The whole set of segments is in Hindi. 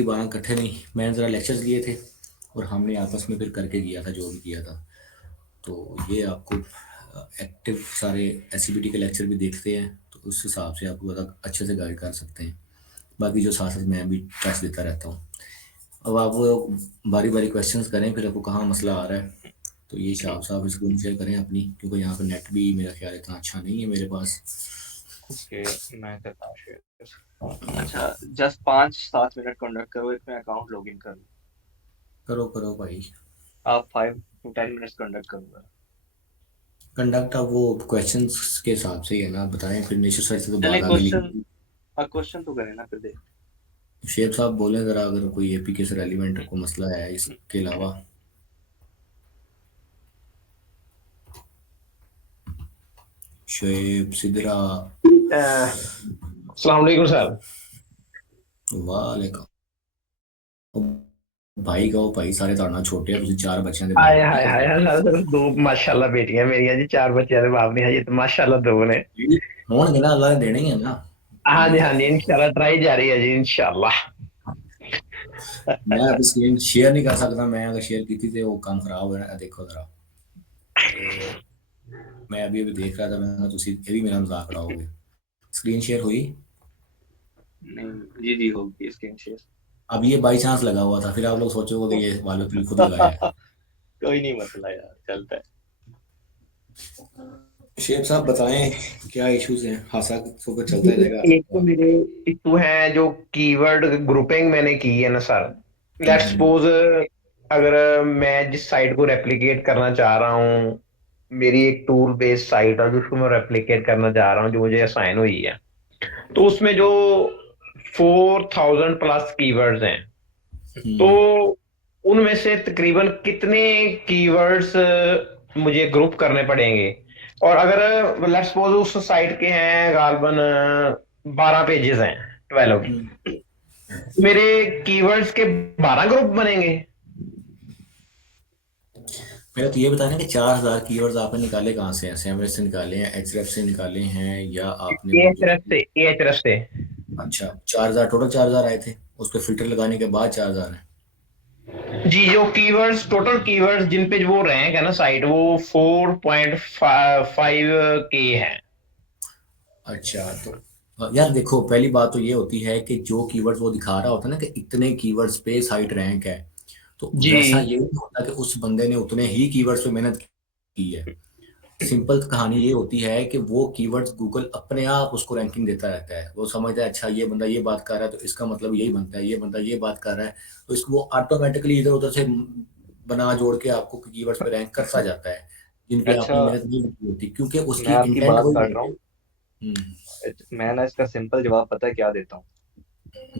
12 इकट्ठे नहीं, मैंने ज़रा लेक्चर्स लिए थे और हमने आपस में फिर करके किया था जो भी किया था। तो ये आपको एक्टिव सारे एससीबीटी के लेक्चर भी देखते हैं, तो उस हिसाब से आपको ज़्यादा अच्छे से गाइड कर सकते हैं। बाकी जो साथ साथ मैं भी टेस्ट देता रहता हूँ। अब आप वो बारी बारी क्वेश्चंस करें, फिर आपको कहाँ मसला आ रहा है, तो ये हिसाब से आप स्क्रीन शेयर करें अपनी, क्योंकि यहाँ पे नेट भी मेरा ख्याल इतना अच्छा नहीं है मेरे पास। ओके, मैं करता हूँ शेयर। अच्छा, जस्ट 5-7 मिनट कंडक्ट करो, एक मैं अकाउंट लॉगिन कर लूँ। करो करो भाई। आप 5 to 10 मिनट्स कंडक्ट करूँगा। कंडक्ट अब वो क्वेश्चंस के हिसाब से ही है ना, बताएं फिर निश्चित सर से तो चलिए बात आगे क्वेश्चन, लिखी। क्वेश्चन तो करें ना फिर देख। शेख साहब बोलें ज़रा, अगर कोई एपीके से रेलिवेंट को मसला है इसके अलावा। शुएब सिदरा। अस्सलाम वालेकुम सर। वालेकुम। भाई कहो भाई, सारे ਤੁਹਾਡੇ ਨਾਲ ਛੋਟੇ ਆ, ਤੁਸੀਂ 4 ਬੱਚਿਆਂ ਦੇ हाय बाप हाय हाय हाय सर, दो माशाल्लाह बेटियां मेरियां जी, 4 बच्चों के बाप ने है, ये तो माशाल्लाह 2 ने। जी। होਣਗੇ ना, अल्लाह ने देने ही है ना। हाँ जी, ये हाँ जी, इंशाल्लाह ट्राई जारी है जी, इंशाल्लाह। मैं अभी स्क्रीन शेयर नहीं कर सकता, मैं अगर शेयर की थी तो वो काम खराब हो जाना। देखो जरा, ये मैं अभी अभी देख रहा था, मैं तुसी ये भी मेरा मजाक उड़ाओगे। स्क्रीन शेयर हुई। नहीं, जी जी होगी स्क्रीन शेयर। अब ये बाई चांस लगा हुआ था, फिर आप लोग सोचोगे कि ये वालों ने खुद लगाया है। कोई नहीं मसला यार, चलता है। शेख साहब बताएं, क्या इश्यूज हैं? हासा तो चलता ही रहेगा। एक तो मेरे इशू है जो कीवर्ड ग्रुपिंग मैंने की है ना सर। लेट्स हम्म, सपोज अगर मैं जिस साइट को रेप्लिकेट करना चाह रहा हूँ, मेरी एक टूल बेस्ड साइट है जिसको मैं रेप्लिकेट करना चाह रहा हूँ, जो मुझे असाइन हुई है, तो उसमें जो 4000 प्लस कीवर्ड्स हैं, तो हम्म। उनमें से तकरीबन कितने कीवर्ड्स मुझे ग्रुप करने पड़ेंगे? और अगर लेट्स सपोज उस साइट के हैं गालबन 12 पेजेस हैं, 12, हम्म। मेरे कीवर्ड्स के 12 ग्रुप बनेंगे? पहले तो ये बताना कि 4000 कीवर्ड्स आपने निकाले कहाँ से हैं? सेमरस से निकाले हैं, एचरेफ से निकाले हैं, या आपने वो जो। एएचएस से। अच्छा, 4000 टोटल, 4000 आए थे, उस पर फिल्टर लगाने के बाद 4000 है। जी, जो कीवर्ड्स टोटल कीवर्ड्स जिन पे वो रैंक है ना साइट, वो 4.5 के है। अच्छा, तो यार देखो, पहली बात तो ये होती है कि जो कीवर्ड्स वो दिखा रहा होता है ना कि इतने कीवर्ड्स पे साइट रैंक है, तो जी वैसा ये नहीं होता कि उस बंदे ने उतने ही कीवर्ड्स पे मेहनत की है। सिंपल कहानी ये होती है कि वो कीवर्ड्स गूगल अपने आप उसको रैंकिंग देता रहता है। वो समझता है अच्छा ये बंदा ये बात कर रहा है तो इसका मतलब यही बनता है, ये बंदा ये बात कर रहा है, तो इसको वो ऑटोमेटिकली इधर उधर से बना जोड़ के आपको कीवर्ड्स पे रैंक करता जाता है, जिन पे अच्छा, आपने मेहनत नहीं की होती, क्योंकि मैं उसकी आपकी इंटेंट बात वही काट है रहा कि। हूँ। हम्म। मैं ना इसका सिंपल जवाब पता है क्या देता हूँ।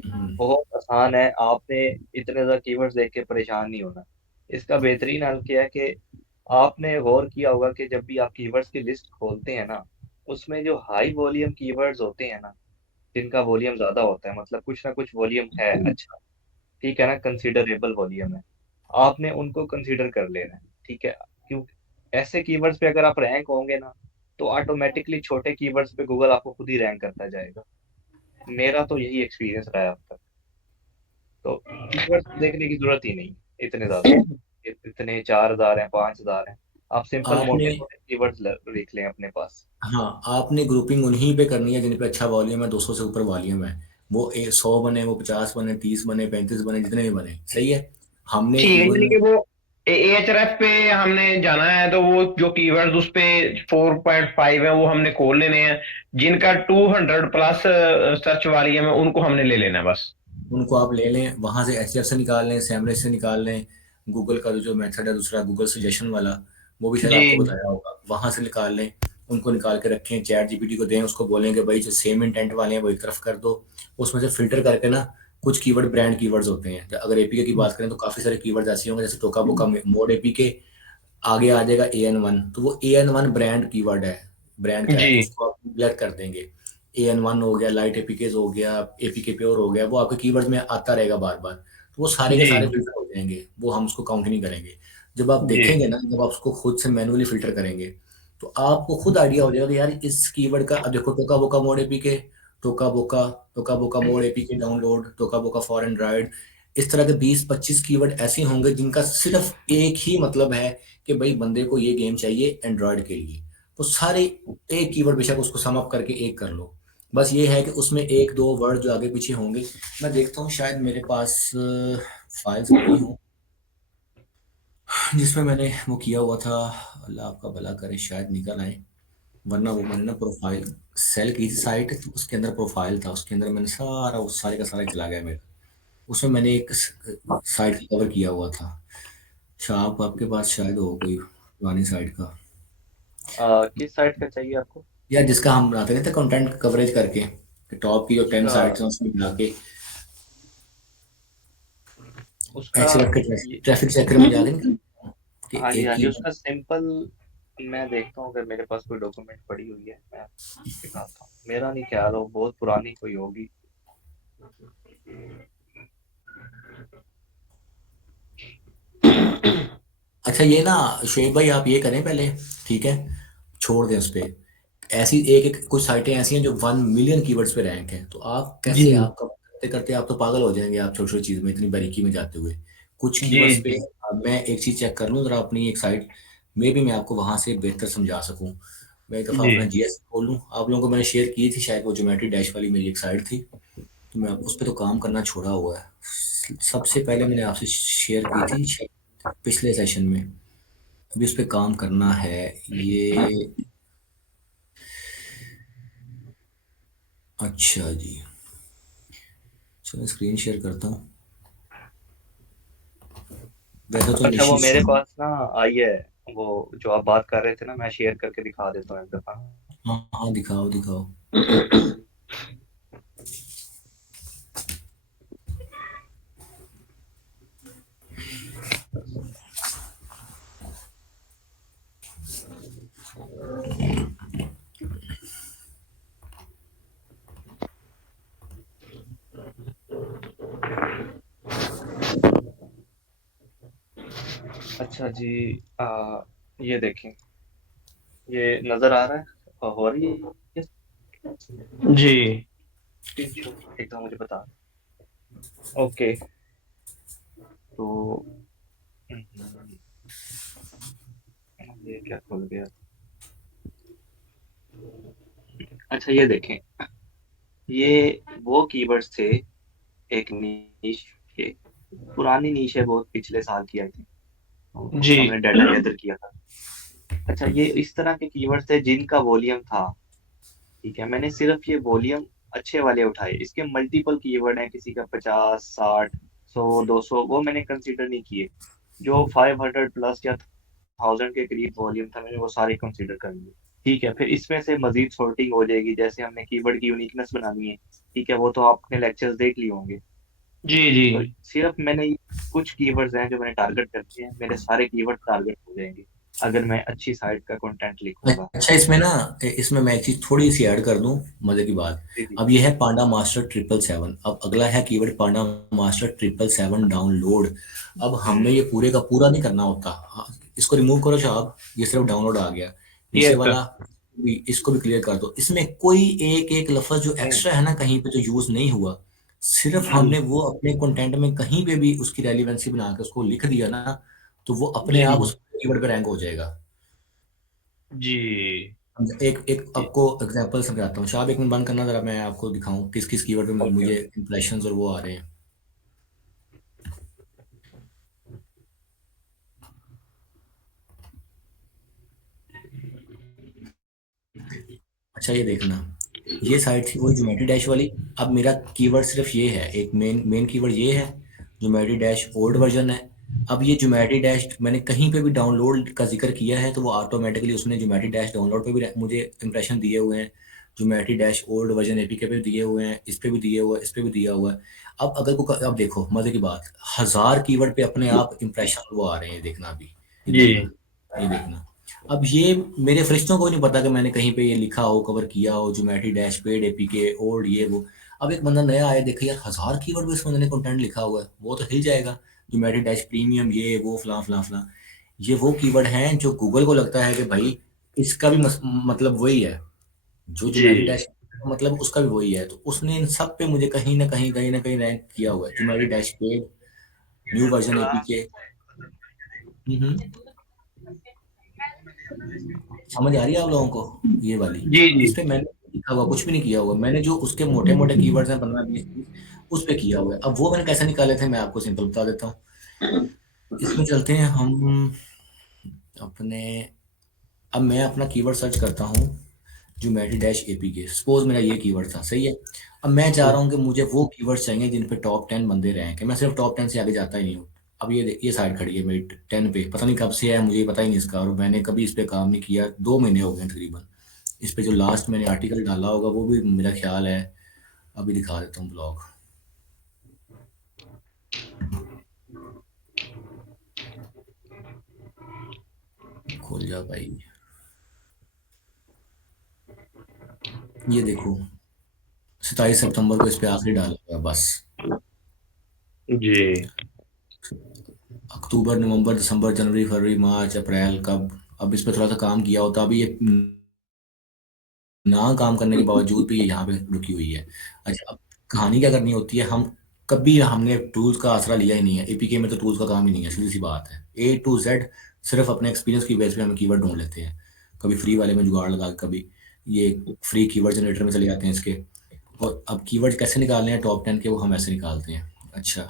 हम्म। बहुत आसान है, आपने इतने ज्यादा कीवर्ड्स देख के परेशान नहीं होना। इसका बेहतरीन हल क्या है कि आपने गौर किया होगा कि जब भी आप कीवर्ड्स की लिस्ट खोलते हैं ना, उसमें जो हाई वॉल्यूम कीवर्ड्स होते हैं ना, जिनका वॉल्यूम ज्यादा होता है, मतलब कुछ ना कुछ वॉल्यूम है, अच्छा ठीक है ना, कंसिडरेबल वॉल्यूम है, आपने उनको कंसीडर कर लेना है। ठीक है, क्यों? ऐसे कीवर्ड्स पे अगर आप रैंक होंगे ना, तो ऑटोमेटिकली छोटे कीवर्ड्स पे गूगल आपको खुद ही रैंक करता जाएगा। मेरा तो यही एक्सपीरियंस रहा है अब तक। तो कीवर्ड्स देखने की जरूरत ही नहीं इतने ज्यादा। इतने 4000 हैं, 5000 हैं, आप सिंपल आपने, मोटे मोटे कीवर्ड्स लिख लें अपने पास। हाँ आपने ग्रुपिंग उन्हीं पे करनी है जिन पे अच्छा वॉल्यूम है, 200 से ऊपर वॉल्यूम है। वो 100 बने, वो 50 बने, 30 बने, 35 बने, जितने भी बने सही है। हमने ठीक है, यानी इवन। कि वो एएचआरएफ पे हमने जाना है, तो वो जो कीवर्ड्स उस पे 4.5 है वो हमने खोल लेने हैं। जिनका 200 प्लस सर्च वॉल्यूम है उनको हमने ले लेना है बस। उनको आप ले लें, वहां से एचएफ से निकाल लें, सैमरेज से निकाल लें, गूगल का जो मेथड है दूसरा, गूगल सजेशन वाला, वो भी शायद आपको जी बताया होगा, वहां से निकाल लें। उनको निकाल के रखें, चैट जीपीटी को दें, उसको बोलें कि भाई जो सेम इंटेंट वाले हैं वो एक तरफ कर दो। उसमें से फिल्टर करके ना, कुछ कीवर्ड ब्रांड कीवर्ड्स होते हैं, अगर एपीके की बात करें तो काफी सारे कीवर्ड्स ऐसे होंगे, जैसे टोका बोका मोड एपीके, आगे आ जाएगा AN1, तो वो AN1 ब्रांड कीवर्ड है, ब्रांड का है, जी तो उसको आप सिलेक्ट कर देंगे। AN1 हो गया, लाइट एपीकेज हो गया, एपीके प्योर हो गया, वो आपके कीवर्ड्स में आता रहेगा बार बार, तो वो सारे के जी सारे फिल्टर हो जाएंगे, वो हम उसको काउंट ही नहीं करेंगे। जब आप जी देखेंगे ना, जब आप उसको खुद से मैनुअली फिल्टर करेंगे, तो आपको खुद आइडिया हो जाएगा कि यार इस कीवर्ड का, अब देखो टोका बोका मोड एपीके, टोका बोका, टोका बोका मोड एपीके डाउनलोड, टोका बोका फॉर एंड्रॉइड। इस तरह के 20-25 कीवर्ड ऐसे होंगे जिनका सिर्फ एक ही मतलब है कि भाई बंदे को ये गेम चाहिए एंड्रॉइड के लिए। तो सारे एक कीवर्ड बेशक उसको सम अप करके एक कर लो। बस ये है कि उसमें एक दो वर्ड जो आगे पीछे होंगे। मैं देखता हूँ शायद मेरे पास फाइल्स पड़ी हों जिसमें मैंने वो किया हुआ था। अल्लाह आपका भला करे, शायद निकल आए, वरना वो मैंने ना प्रोफाइल सेल की थी साइट, तो उसके अंदर प्रोफाइल था, उसके अंदर मैंने सारा उस सारे का सारा चला गया मेरा। उसमें मैंने एक साइट कवर किया हुआ था। शाह आपके पास शायद हो कोई पुरानी साइट का, किस साइट का चाहिए आपको? या जिसका हम बनाते रहते कंटेंट कवरेज करके, कि टॉप की जो 10 उसका साइट्स हैं उसमें मिला के उसका एचरेफ के ये ट्रैफिक चेकर में जाके कि हाँ जी, एक हाँ ही। जी, उसका सिंपल मैं देखता हूँ अगर मेरे पास कोई डॉक्यूमेंट पड़ी हुई है, मैं दिखाता हूँ। मेरा नहीं ख्याल, वो बहुत पुरानी कोई होगी। अच्छा ये ना शुएब भाई, आप ये करें पहले, ठीक है, छोड़ दें उस पे। ऐसी एक एक कुछ साइटें ऐसी हैं जो 1 मिलियन कीवर्ड्स पे रैंक हैं, तो आप जी कैसे, आपका करते करते आप तो पागल हो जाएंगे, आप छोटी छोटी चीज में इतनी बारीकी में जाते हुए। कुछ जी कीवर्ड्स पे जी अब मैं एक चीज चेक कर लूँ जरा अपनी एक साइट में भी, मैं आपको वहां से बेहतर समझा सकूं। मैं एक दफा जी अपना जीएस खोल लूँ, आप लोगों को मैंने शेयर की थी शायद, वो ज्योमेट्री डैश वाली मेरी एक साइट थी, तो मैं उस पर तो काम करना छोड़ा हुआ है। सबसे पहले मैंने आपसे शेयर की थी शायद पिछले सेशन में, अभी उस पर काम करना है। ये अच्छा जी, चलो स्क्रीन शेयर करता हूँ। वैसे तो अच्छा, वो निश्चित। मेरे पास ना आई है, वो जो आप बात कर रहे थे ना, मैं शेयर करके दिखा देता हूँ एक दफा। हाँ हाँ, दिखाओ दिखाओ। अच्छा जी, ये देखें, ये नजर आ रहा है, हो रही है जी स्क्रीनशॉट, एक मुझे बता। ओके, तो ये क्या खुल गया? अच्छा, ये देखें, ये वो कीवर्ड्स थे, एक नीश के, पुरानी नीश है, बहुत पिछले साल की आई थी, जी हमने डाटा गैदर किया था। अच्छा, ये इस तरह के कीवर्ड्स थे जिनका वॉल्यूम था, ठीक है। मैंने सिर्फ ये वॉल्यूम अच्छे वाले उठाए, इसके मल्टीपल कीवर्ड हैं, किसी का 50, 60, 100, 200, वो मैंने कंसीडर नहीं किए। जो 500 प्लस या 1000 के करीब वॉल्यूम था, मैंने वो सारे कंसीडर कर लिए, ठीक है। फिर इसमें से मजीद सॉर्टिंग हो जाएगी, जैसे हमने कीवर्ड की यूनिकनेस बनानी है, ठीक है, वो तो आपने लेक्चर्स देख लिए होंगे। जी जी तो सिर्फ मैंने कुछ कीवर्ड्स हैं जो मैंने टारगेट करते हैं, मेरे सारे कीवर्ड टारगेट हो जाएंगे अगर मैं अच्छी साइट का कंटेंट लिखूंगा। अच्छा इसमें ना, इसमें मैं एक चीज थोड़ी सी ऐड कर दूं, मजे की बात। जी जी। अब ये है पांडा मास्टर 777, अब अगला है कीवर्ड पांडा मास्टर 777 डाउनलोड। अब हमें ये पूरे का पूरा नहीं करना होता। इसको रिमूव करो साहब, ये सिर्फ डाउनलोड आ गया। नीचे यस सर वाला भी, इसको भी क्लियर कर दो। इसमें कोई एक एक लफ्ज जो हम्म, एक्स्ट्रा है ना कहीं पे जो यूज नहीं हुआ, सिर्फ जी हमने वो अपने कंटेंट में कहीं पे भी उसकी रेलिवेंसी बना के उसको लिख दिया ना, तो वो अपने जी आप उस कीवर्ड पे रैंक हो जाएगा। जी एक एक आपको एग्जांपल समझाता हूँ शायद, एक मिनट बंद करना जरा, मैं आपको दिखाऊं किस किस कीवर्ड पे ओके मुझे ओके। इंप्रेशंस और वो आ रहे हैं। अच्छा ये देखना, ये साइट थी वही ज्योमेट्री डैश वाली। अब मेरा कीवर्ड सिर्फ ये है, एक मेन मेन कीवर्ड ये है, ज्योमेट्री डैश ओल्ड वर्जन है। अब ये ज्योमेट्री डैश मैंने कहीं पे भी डाउनलोड का जिक्र किया है तो वो ऑटोमेटिकली उसने ज्योमेट्री डैश डाउनलोड पे भी मुझे इंप्रेशन दिए हुए हैं, geometry dash old version APK पे भी दिए हुए हैं, इस पे भी दिए हुए हैं, इस पे भी दिया हुआ है। अब अगर को अब देखो मजे की बात, 1000 कीवर्ड पे अपने आप इंप्रेशन वो आ रहे हैं, देखना अभी, ये जी देखना, ये देखना। अब ये मेरे फरिश्तों को नहीं पता कि मैंने कहीं पे ये लिखा हो, कवर किया हो, geometry dash paid APK old ये वो। अब एक बंदा नया आया, देखे यार 1000 कीवर्ड पे इस बंदे ने कंटेंट लिखा हुआ है, वो तो हिल जाएगा। ज्योमेट्री डैश प्रीमियम ये वो फलां फलां फलां, ये वो कीवर्ड हैं जो गूगल को लगता है कि भाई इसका भी मतलब वही है जो जी ज्योमेट्री डैश मतलब उसका भी वही है, तो उसने इन सब पे मुझे कहीं ना कहीं रैंक किया हुआ है। ज्योमेट्री डैश पे न्यू वर्जन एपीके। समझ आ रही है आप लोगों को ये वाली? जी जी। इस पे मैंने लिखा हुआ कुछ भी नहीं किया हुआ, मैंने जो उसके मोटे मोटे कीवर्ड्स हैं 15-20 उस पे किया हुआ है। अब वो मैंने कैसे निकाले थे मैं आपको सिंपल बता देता हूँ। इसमें चलते हैं हम अपने, अब मैं अपना कीवर्ड सर्च करता हूँ ज्योमेट्री डैश एपीके, सपोज मेरा ये कीवर्ड था, सही है। अब मैं चाह रहा हूँ कि मुझे वो कीवर्ड चाहिए जिन पे टॉप 10 बंदे रहे, कि मैं सिर्फ टॉप 10 से आगे जाता ही नहीं हूँ। अब ये साइड खड़ी है मेरी 10 पे, पता नहीं कब से है, मुझे पता ही नहीं इसका, और मैंने कभी इस पे काम नहीं किया, 2 महीने हो गए तकरीबन। इस पे जो लास्ट मैंने आर्टिकल डाला होगा वो भी मेरा ख्याल है, अभी दिखा देता हूँ ब्लॉग, खोल जा भाई, ये देखो 27 सितंबर को इस पे आखिरी डाला हुआ है बस। जी। अक्टूबर नवंबर दिसंबर जनवरी फरवरी मार्च अप्रैल कब, अब इस पे थोड़ा सा काम किया होता, अभी ये ना काम करने के बावजूद भी ये यहाँ पे रुकी हुई है। अच्छा, अब कहानी क्या करनी होती है, हम कभी हमने टूल्स का आसरा लिया ही नहीं है, एपीके में तो टूल्स का काम ही नहीं है, सीधी सी बात है, ए टू जेड सिर्फ अपने एक्सपीरियंस की बेस पे हम कीवर्ड ढूंढ लेते हैं, कभी फ्री वाले में जुगाड़ लगा के, कभी ये फ्री कीवर्ड जनरेटर में चले जाते हैं इसके। और अब कीवर्ड कैसे निकालने हैं टॉप 10 के, वो हम ऐसे निकालते हैं। अच्छा,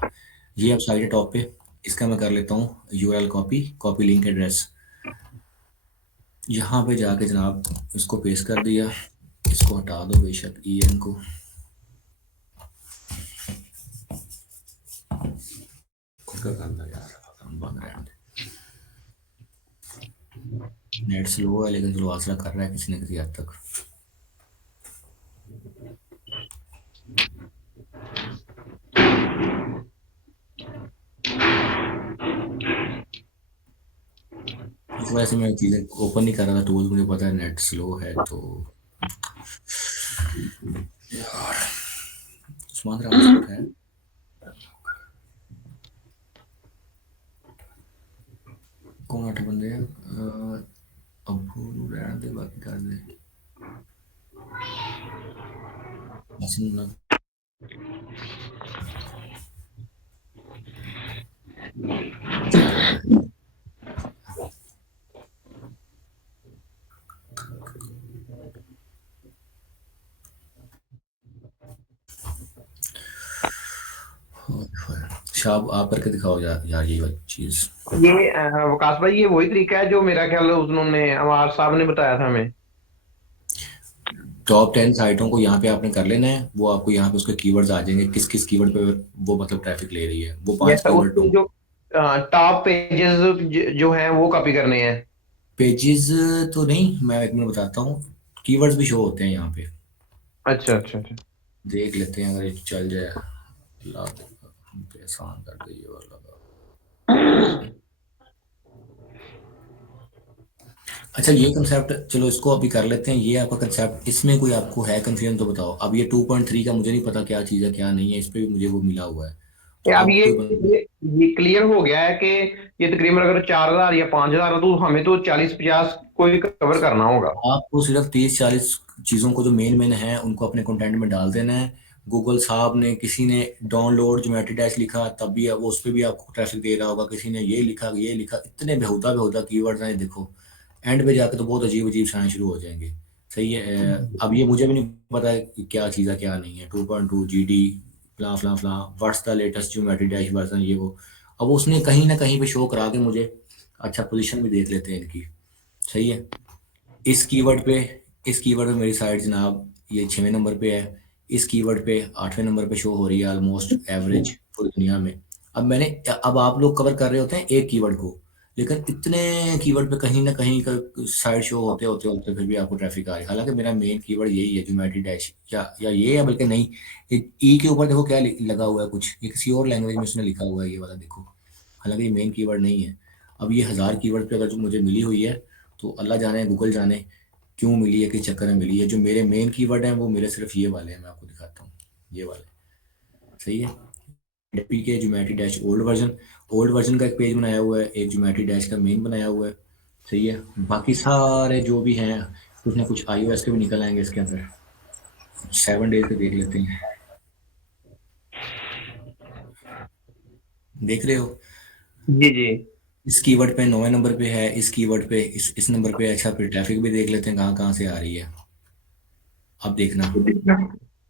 ये अब साइड है टॉप पे, इसका मैं कर लेता हूँ URL copy, copy link address, यहाँ पे जाके जनाब इसको पेस्ट कर दिया, इसको हटा दो बेशक ईएन को, खुद का काम था यार, काम बंद रहने दे। नेट स्लो है लेकिन स्लो आसरा कर रहा है किसी न किसी हद तक। इस वजह से मैं चीज़ें ओपन नहीं कर रहा था टूल, मुझे पता है नेट स्लो है तो यार। उस्मान रावत है, कौन 8 बंदे हैं, अबू रहने दे, बाकी कर दे, हसन, चल शाब आप करके दिखाओ यार, यार ये वाली चीज़। ये वकास भाई, ये वही तरीका है जो मेरा ख्याल है उन्होंने अमार साहब ने बताया था हमें। टॉप 10 साइटों को यहाँ पे आपने कर लेना है, वो आपको यहाँ पे उसके कीवर्ड्स आ जाएंगे, किस किस कीवर्ड पे वो मतलब ट्रैफिक ले रही है, वो 5 जैसा कीवर्ड उसके होंगे। जो टॉप पेजेस जो हैं वो कॉपी करने हैं। पेजेस तो नहीं, मैं एक मिनट बताता हूँ, कीवर्ड्स भी शो होते हैं यहाँ पे, अच्छा अच्छा अच्छा। देख लेते हैं अगर ये चल जाए। अल्लाह हम पे आसान कर दे ये वाला। अच्छा, ये कंसेप्ट चलो इसको अभी कर लेते हैं, ये आपका कंसेप्ट, इसमें कोई आपको है कंफ्यूजन तो बताओ। अब ये 2.3 का मुझे नहीं पता क्या चीज़ है क्या नहीं है, इस पे भी मुझे वो मिला हुआ है, तो अब अब ये कोई बंदा, ये क्लियर हो गया है कि ये तकरीबन अगर 4,000 या 5,000 है तो हमें तो 40-50 को ही कवर करना होगा। आपको सिर्फ 30-40 चीज़ों को जो मेन मेन है उनको अपने कंटेंट में डाल देना है। गूगल साहब ने, किसी ने डाउनलोड ज्योमेट्री डैश लिखा तब भी वो उस पर भी आपको ट्रैफिक दे रहा होगा, किसी ने ये लिखा, इतने बेहुदा बेहुदा कीवर्ड्स हैं देखो, एंड पे जाके तो बहुत अजीब अजीब से आने शुरू हो जाएंगे। सही है, अब ये मुझे भी नहीं पता है कि क्या चीज़ है क्या नहीं है, 2.2 GD फला फला फला, what's the latest geometry dash version, ये वो। अब उसने कहीं ना कहीं पे शो करा के मुझे, अच्छा पोजीशन भी देख लेते हैं इनकी, सही है। इस कीवर्ड पे इस कीवर्ड पे मेरी साइट जनाब ये 6वें नंबर पे है, इस कीवर्ड पे 8वें नंबर पे शो हो रही है, ऑलमोस्ट एवरेज पूरी दुनिया में। अब आप लोग कवर कर रहे होते हैं एक कीवर्ड को, लेकिन इतने कीवर्ड पे कहीं ना कहीं का साइड शो होते होते होते फिर भी आपको ट्रैफिक आ रही है, हालांकि मेरा मेन कीवर्ड यही है ज्योमेट्री डैश, या ये है, बल्कि नहीं, ई के ऊपर देखो क्या लगा हुआ है कुछ, ये किसी और लैंग्वेज में उसने लिखा हुआ है ये वाला देखो, हालांकि ये मेन कीवर्ड नहीं है। अब ये 1000 कीवर्ड पे अगर जो मुझे मिली हुई है, तो अल्लाह जाने गूगल जाने क्यों मिली है, किस चक्कर में मिली है। जो मेरे मेन कीवर्ड हैं वो मेरे सिर्फ ये वाले हैं, मैं आपको दिखाता हूँ, ये वाले, सही है। डीपी के ज्योमेट्री डैश ओल्ड वर्जन का एक पेज बनाया हुआ है, एक ज्योमेट्री डैश का मेन बनाया हुआ है, सही है। बाकी सारे जो भी हैं कुछ ना कुछ iOS के भी निकल आएंगे इसके अंदर, 7 डेज के देख लेते हैं। देख रहे हो, जी जी इस कीवर्ड पे 9वें नंबर पे है, इस कीवर्ड पे इस नंबर पे है। अच्छा, फिर ट्रैफिक भी देख लेते हैं कहाँ कहाँ से आ रही है। अब देखना,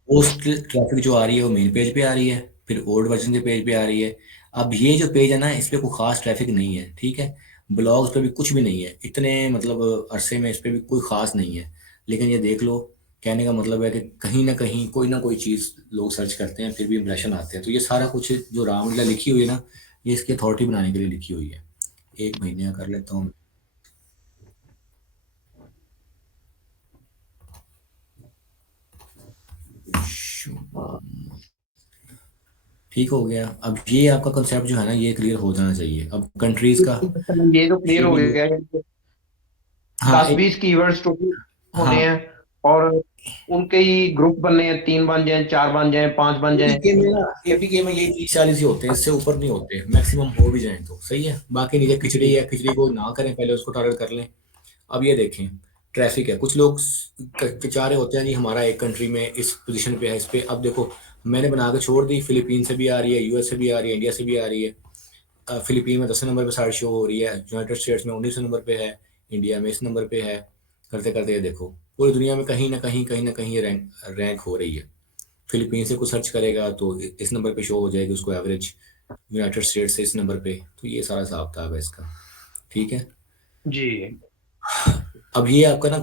पोस्ट ट्रैफिक जो आ रही है वो मेन पेज पे आ रही है, फिर ओल्ड वर्जन के पेज पे आ रही है। अब ये जो पेज है ना, इस पे कोई खास ट्रैफिक नहीं है, ठीक है। ब्लॉग्स पे भी कुछ भी नहीं है इतने, मतलब अरसे में इस पे भी कोई खास नहीं है। लेकिन ये देख लो, कहने का मतलब है कि कहीं ना कोई चीज़ लोग सर्च करते हैं, फिर भी इंप्रेशन आते हैं। तो ये सारा कुछ जो रामलीला लिखी हुई है ना, ये इसकी अथॉरिटी बनाने के लिए लिखी हुई है। 1 महीने का कर लेता हूँ। ठीक हो गया। अब ये आपका कंसेप्ट जो है ना, ये क्लियर हो जाना चाहिए। अब कंट्रीज का ये तो क्लियर ये हो भी ले, गया है। हाँ दस एक, बीस कीवर्ड्स टोटल होने हाँ हैं, और उनके ही ग्रुप बनने हैं, 3 बन जाए, 4 बन जाए, 5 बन जाए। एपीके में ना, एपीके में यही 30-40 ही होते हैं, इससे ऊपर नहीं होते। मैक्सिमम हो भी जाए तो सही है। बाकी नीचे खिचड़ी जी है, खिचड़ी को ना करें, पहले उसको टारगेट कर लें। अब ये देखें, ट्रैफिक है, कुछ लोग चाह रहे होते हैं जी हमारा एक कंट्री में इस पोजीशन पे है, इस पे। अब देखो, मैंने बना के छोड़ दी, फिलीपीन से भी आ रही है, यूएस से भी आ रही है, इंडिया से भी आ रही है। फिलीपीन में 10वें नंबर पे साइड शो हो रही है, यूनाइटेड स्टेट्स में 19वें नंबर पे है, इंडिया में इस नंबर पे है। करते करते ये देखो, पूरी दुनिया में कहीं ना कहीं ये रैंक रैंक हो रही है। फिलीपीन से कुछ सर्च करेगा तो इस नंबर पे शो हो जाएगी उसको एवरेज, यूनाइटेड स्टेट्स से इस नंबर पे। तो ये सारा हिसाब किताब है इसका, ठीक है। जी अब ये आपका ना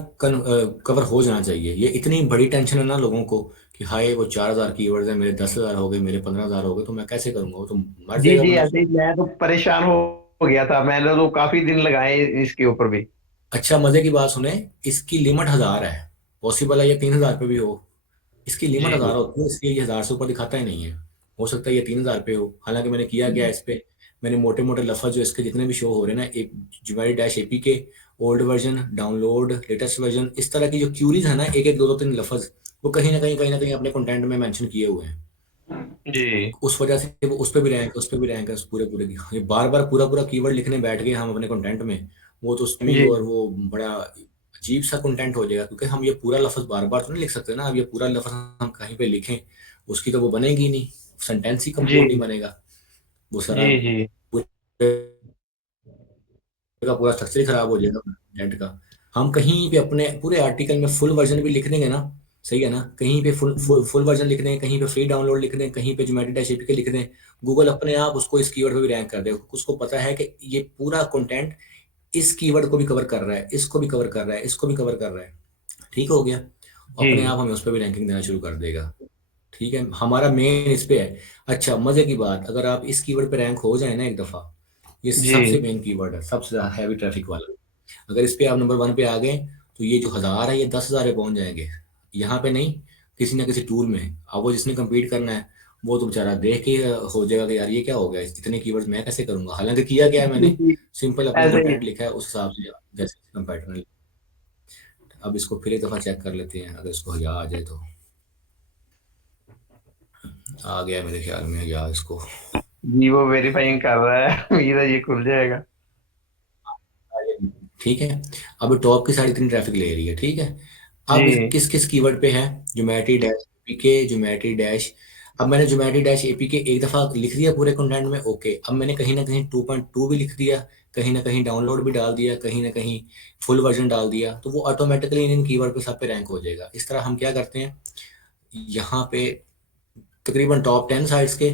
कवर हो जाना चाहिए। ये इतनी बड़ी टेंशन है ना लोगों को कि हाय वो 4,000 कीवर्ड्स है, मेरे 10,000 हो गए, मेरे 15,000 हो गए, तो मैं कैसे करूंगा, वो तो मर जी जाएगा जी, बंदा। ऐसे ही मैं तो परेशान हो गया था, मैंने तो काफी दिन लगाए इसके ऊपर भी। अच्छा, मजे की बात सुने, इसकी लिमिट 1,000 है। पॉसिबल है ये 3,000 पे भी हो। इसकी लिमिट जी 1,000 होती है, इसलिए ये 1,000 से ऊपर दिखाता ही नहीं है। हो सकता है ये 3,000 पे हो। हालांकि मैंने किया क्या है इस पे, मैंने मोटे मोटे लफ्ज जो इसके जितने भी शो हो रहे हैं ना, एक जुमेरी डैश एपी के, old version, download, latest version, इस तरह की जो क्यूरीज है ना, एक एक दो दो तीन लफ्ज, वो कहीं ना कहीं अपने कंटेंट में मेंशन किए हुए हैं। जी उस वजह से वो उस पर भी रैंक, उस पर भी रैंक है, उस पूरे पूरे की। ये बार बार पूरा पूरा कीवर्ड लिखने बैठ गए हम अपने कंटेंट में, वो तो स्विमिंग जी और वो बड़ा अजीब सा कंटेंट हो जाएगा। क्योंकि हम ये पूरा लफ्ज बार बार तो नहीं लिख सकते ना। अब ये पूरा लफ्ज हम कहीं पे लिखें, उसकी तो वो बनेगी नहीं, सेंटेंस ही जी कंप्लीट नहीं बनेगा। वो सारा जी जी पूरे का पूरा स्ट्रक्चर ही खराब हो जाएगा कंटेंट का। हम कहीं पे अपने पूरे आर्टिकल में फुल वर्जन भी लिख देंगे ना, सही है ना, कहीं पे फुल वर्जन लिख दें, कहीं पे फ्री डाउनलोड लिख दें, कहीं पे जोमेटो डैश एपीके लिख दें, गूगल अपने आप उसको इस कीवर्ड पे भी रैंक कर देगा। उसको पता है कि ये पूरा कंटेंट इस कीवर्ड को भी कवर कर रहा है, इसको भी कवर कर रहा है, इसको भी कवर कर रहा है। ठीक हो गया। अपने आप जी हमें उस पर भी रैंकिंग देना शुरू कर देगा। ठीक है, हमारा मेन इस पे है। अच्छा, मजे की बात, अगर आप इस कीवर्ड पे रैंक हो जाए ना एक दफा, ये सबसे जी मेन कीवर्ड है, सबसे हैवी ट्रैफिक वाला। अगर इस पे आप नंबर 1 पे आ गए, तो ये जो 1,000 है ये 10,000 पे पहुंच जाएंगे। यहाँ पे नहीं, किसी ना किसी टूल में। अब वो जिसने compete करना है, वो तो बेचारा देख के हो जाएगा कि यार ये क्या हो गया, इतने कीवर्ड्स मैं कैसे करूंगा। हालांकि किया क्या है मैंने, जी, सिंपल अपना ऐसे ही। कंटेंट लिखा है उस हिसाब से, जैसे कंपेटिटर ने। अब इसको फिर एक दफा चेक कर लेते हैं, अगर इसको हज़ार आ जाए तो। आ गया मेरे ख्याल में हज़ार इसको। जी वो वेरीफाइंग कर रहा है, उम्मीद है ये खुल जाएगा। ठीक है। अब टॉप की साइड इतनी ट्रैफिक ले रही है, ठीक है। अब जी किस किस कीवर्ड पे है, geometry dash APK, geometry dash. अब मैंने ज्योमेट्री डैश एपीके एक दफा लिख दिया पूरे कंटेंट में, ओके। अब मैंने कहीं ना कहीं 2.2 भी लिख दिया, कहीं ना कहीं डाउनलोड भी डाल दिया, कहीं ना कहीं फुल वर्जन डाल दिया, तो वो ऑटोमेटिकली इन कीवर्ड पे सब पे रैंक हो जाएगा। इस तरह हम क्या करते हैं, यहाँ पे तकरीबन टॉप 10 साइट्स के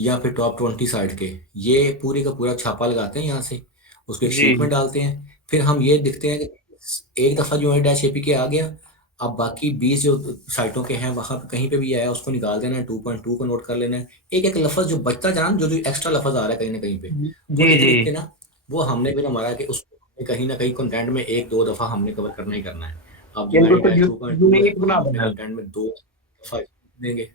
या फिर टॉप 20 साइट के, ये पूरी का पूरा छापा लगाते हैं यहाँ से, उसको एक शीट में जी डालते हैं। फिर हम ये देखते हैं कि एक दफ़ा जो है डैश एपी के आ गया, अब बाकी 20 जो साइटों के हैं वहाँ पे कहीं पे भी आया उसको निकाल देना है, 2.2 को नोट कर लेना है। एक एक लफ्ज़ जो बचता जा रहा है, जो जो एक्स्ट्रा लफ्ज़ आ रहा है कहीं ना कहीं पे, वो जी लिख जी लिख के ना, वो हमने भी हमारा कि उसको कहीं ना कहीं कंटेंट में एक दो दफ़ा हमने कवर करना ही करना है। अब इनको जोमेटो तो डैश 2.2 है यूनिक तो बना हम अपने देना। कंटेंट में दो दफ़ा देंगे।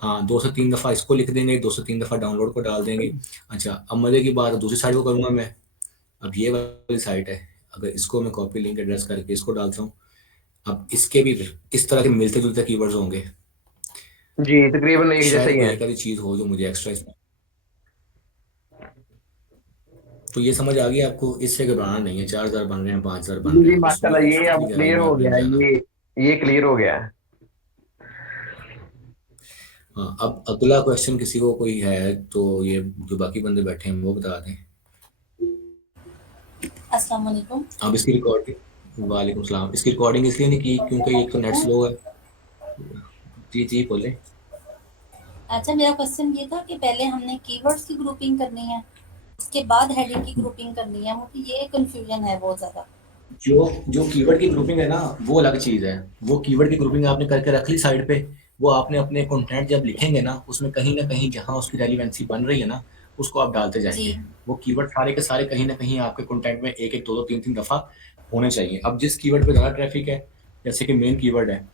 हाँ, 2 से 3 दफ़ा इसको लिख देंगे, 2 से 3 दफ़ा डाउनलोड को डाल देंगे। अच्छा, अब मजे की बात, दूसरी साइड को करूंगा मैं। अब ये वाली साइट है, अगर इसको मैं कॉपी लिंक एड्रेस करके इसको डालता हूँ, अब इसके भी इस तरह के मिलते जुलते कीवर्ड्स होंगे। जी तकरीबन एक जैसे शायद ही कोई है। एक आधी चीज हो जो मुझे एक्स्ट्रा इसमें। तो ये समझ आ गई आपको, इससे घबराना नहीं है। 4,000 बन रहे हैं, 5,000 बन जी रहे जी हैं, उसमें माशाल्लाह, ये अब इतनी क्लियर गहराई में हो आपने गया नहीं है, जाना। ये क्लियर हो गया है। हाँ, अब अगला क्वेश्चन किसी को कोई है तो ये जो बाकी बंदे बैठे हैं वो बता दें। अस्सलाम वालेकुम। अब इसकी रिकॉर्डिंग, वालेकुम सलाम, इसकी रिकॉर्डिंग इसलिए नहीं की क्योंकि एक तो नेट स्लो है। जी जी बोले। अच्छा, मेरा क्वेश्चन ये था कि पहले हमने कीवर्ड्स की ग्रुपिंग करनी है, उसके बाद हेडिंग की ग्रुपिंग करनी है। मुझे ये कंफ्यूजन है बहुत ज़्यादा। जो जो कीवर्ड की ग्रुपिंग है ना वो अलग चीज है। वो कीवर्ड की ग्रुपिंग आपने करके रख ली साइड पे, वो आपने अपने कंटेंट जब लिखेंगे ना उसमें कहीं ना कहीं जहां उसकी रेलिवेंसी बन रही है ना उसको आप डालते जाएंगे। जी, वो कीवर्ड सारे के सारे कहीं ना कहीं आपके कंटेंट में एक एक दो दो तीन तीन दफा होने चाहिए। अब जिस कीवर्ड पे ज्यादा ट्रैफिक है, जैसे कि मेन कीवर्ड है,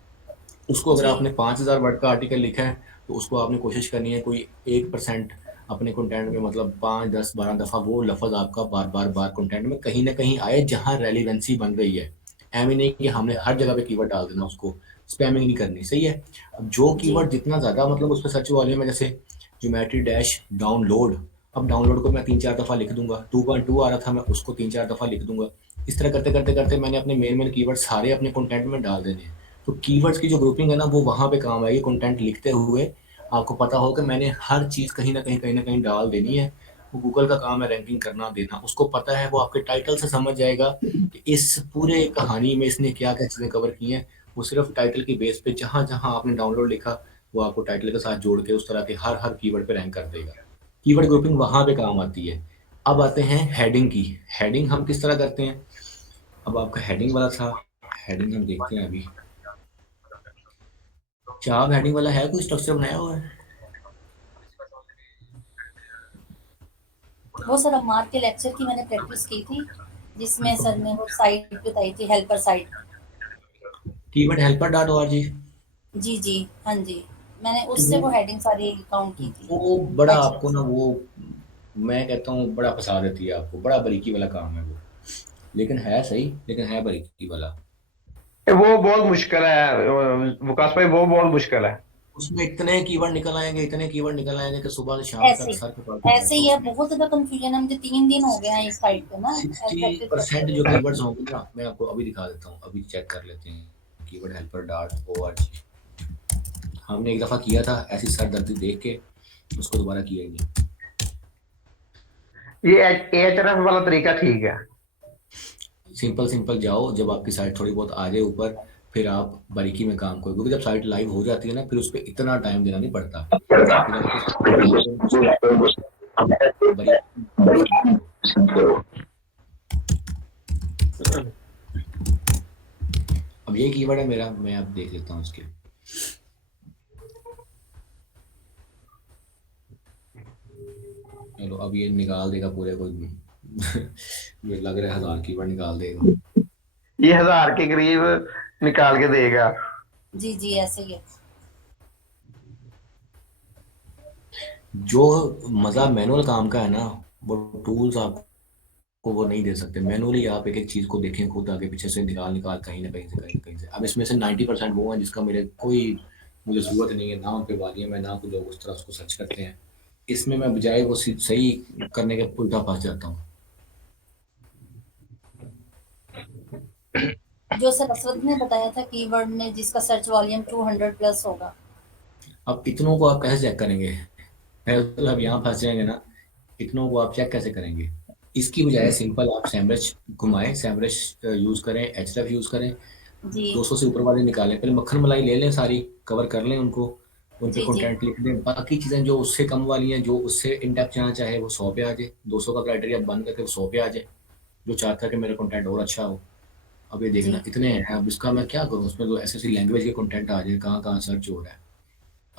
उसको अगर जी, आपने 5,000 वर्ड का आर्टिकल लिखा है तो उसको आपने कोशिश करनी है कोई 1% अपने कंटेंट में, मतलब 5 10 12 दफ़ा वो लफ्ज़ आपका बार बार बार कंटेंट में कहीं ना कहीं आए जहाँ रेलिवेंसी बन रही है। एम ही नहीं कि हमने हर जगह पे कीवर्ड डाल देना, उसको स्पैमिंग नहीं करनी, सही है। अब जो जी, कीवर्ड जितना ज़्यादा मतलब उस पर सर्च वॉल्यूम है, जैसे ज्योमेट्री डैश डाउनलोड, अब डाउनलोड को मैं 3 4 दफ़ा लिख दूंगा, 2.2 आ रहा था मैं उसको 3 4 दफ़ा लिख दूंगा। इस तरह करते करते करते मैंने अपने मेन मेन कीवर्ड सारे अपने कंटेंट में डाल देने हैं। तो कीवर्ड्स की जो ग्रुपिंग है ना वो वहाँ पे काम आएगी। कंटेंट लिखते हुए आपको पता हो कि मैंने हर चीज़ कहीं ना कहीं डाल देनी है। वो गूगल का काम है रैंकिंग करना देना, उसको पता है, वो आपके टाइटल से समझ जाएगा कि इस पूरे कहानी में इसने क्या क्या चीज़ें कवर की हैं। वो सिर्फ टाइटल की बेस पे जहाँ जहाँ आपने डाउनलोड लिखा वो आपको टाइटल के साथ जोड़ के उस तरह के हर हर कीवर्ड पे रैंक कर देगा। कीवर्ड ग्रुपिंग वहाँ पे काम आती है। अब आते हैं हेडिंग की। हेडिंग हम किस तरह करते हैं। अब आपका हेडिंग वाला था, हेडिंग हम देखते हैं अभी। चार हेडिंग वाला है, कोई स्ट्रक्चर बनाया हुआ है। वो सर अम्मार के लेक्चर की मैंने प्रैक्टिस की थी, जिसमें सर ने वो साइट बताई थी, helper site. Keyword helper dot O R G. जी, जी, हाँ जी। मैंने तो उससे वो हेडिंग सारी काउंट की थी, वो बड़ा एक्सेल आपको ना से। वो, मैं कहता हूँ बड़ा फंसा देती है आपको, बड़ा बारीकी वाला काम है वो, लेकिन है सही, लेकिन है बारीकी वाला। वो बहुत मुश्किल है विकास भाई, वो बहुत मुश्किल है। उसमें इतने कीवर्ड निकल आएंगे, इतने कीवर्ड निकल आएंगे कि सुबह से शाम ऐसे तक ही सर खपाते हो ऐसे जाएगा ही है, उसमें। बहुत ज़्यादा कंफ्यूजन है। मुझे 3 दिन हो गए हैं इस साइट पे ना, 60% प्रैक्टिस करते जो हुए। कीवर्ड्स होंगे ना मैं आपको अभी दिखा देता हूँ, अभी चेक कर लेते हैं। Keyword helper dot O R G, हमने एक दफ़ा किया था ऐसी सर दर्दी देख के, उसको दोबारा किया ही नहीं। ये एचआरएफ वाला तरीका ठीक है। सिंपल सिंपल जाओ, जब आपकी साइट थोड़ी बहुत आ जाए ऊपर फिर आप बारीकी में काम करो, क्योंकि जब साइट लाइव हो जाती है ना फिर उस पर इतना टाइम देना नहीं पड़ता। फिर आप उस बारीकी। अब ये कीवर्ड है मेरा, मैं अब देख लेता हूँ इसके। चलो अब ये निकाल देगा पूरे कोई ये लग रहा है 1000 कीवर्ड निकाल देगा। ये 1000 के करीब निकाल के देगा। जी, जी, ऐसे ही है। जो मज़ा मैनुअल काम का है ना, वो टूल्स आपको वो नहीं दे सकते। मैनुअली आप एक एक चीज़ को देखें खुद आगे पीछे से निकाल निकाल कहीं ना कहीं से कहीं ना कहीं से। अब इसमें से 90% वो हैं जिसका मेरे कोई मुझे ज़रूरत नहीं है, ना उन पे वालियम है ना कुछ, लोग उस तरह उसको सर्च करते हैं। इसमें मैं बजाय वो सही करने के उल्टा फंस जाता हूँ। जो सर असरत ने बताया था कीवर्ड में जिसका सर्च वॉल्यूम 200 प्लस होगा। अब इतनों को आप कैसे चेक करेंगे, मतलब आप यहाँ फंस जाएंगे ना। इतनों को आप चेक कैसे करेंगे। इसकी बजाय सिंपल आप सैमरच घुमाएं, सैमरच यूज़ करें, एचरफ यूज़ करें। जी, 200 से ऊपर वाले निकालें, पहले मक्खन मलाई ले लें, सारी कवर कर लें उनको, उन पे जी, जी, कंटेंट लिख दें। बाकी चीज़ें जो उससे कम वाली हैं, जो उससे इन डेप्थ जाना चाहे वो 100 पे आ जाए, 200 का क्राइटेरिया बंद करके वो 100 पे आ जाए। जो चाहता है कि मेरा कंटेंट और अच्छा हो। अब ये देखना जी, इतने हैं, अब इसका मैं क्या करूँ, उसमें तो ऐसी ऐसी लैंग्वेज के कंटेंट आ जाए, कहाँ कहाँ सर्च हो रहा है।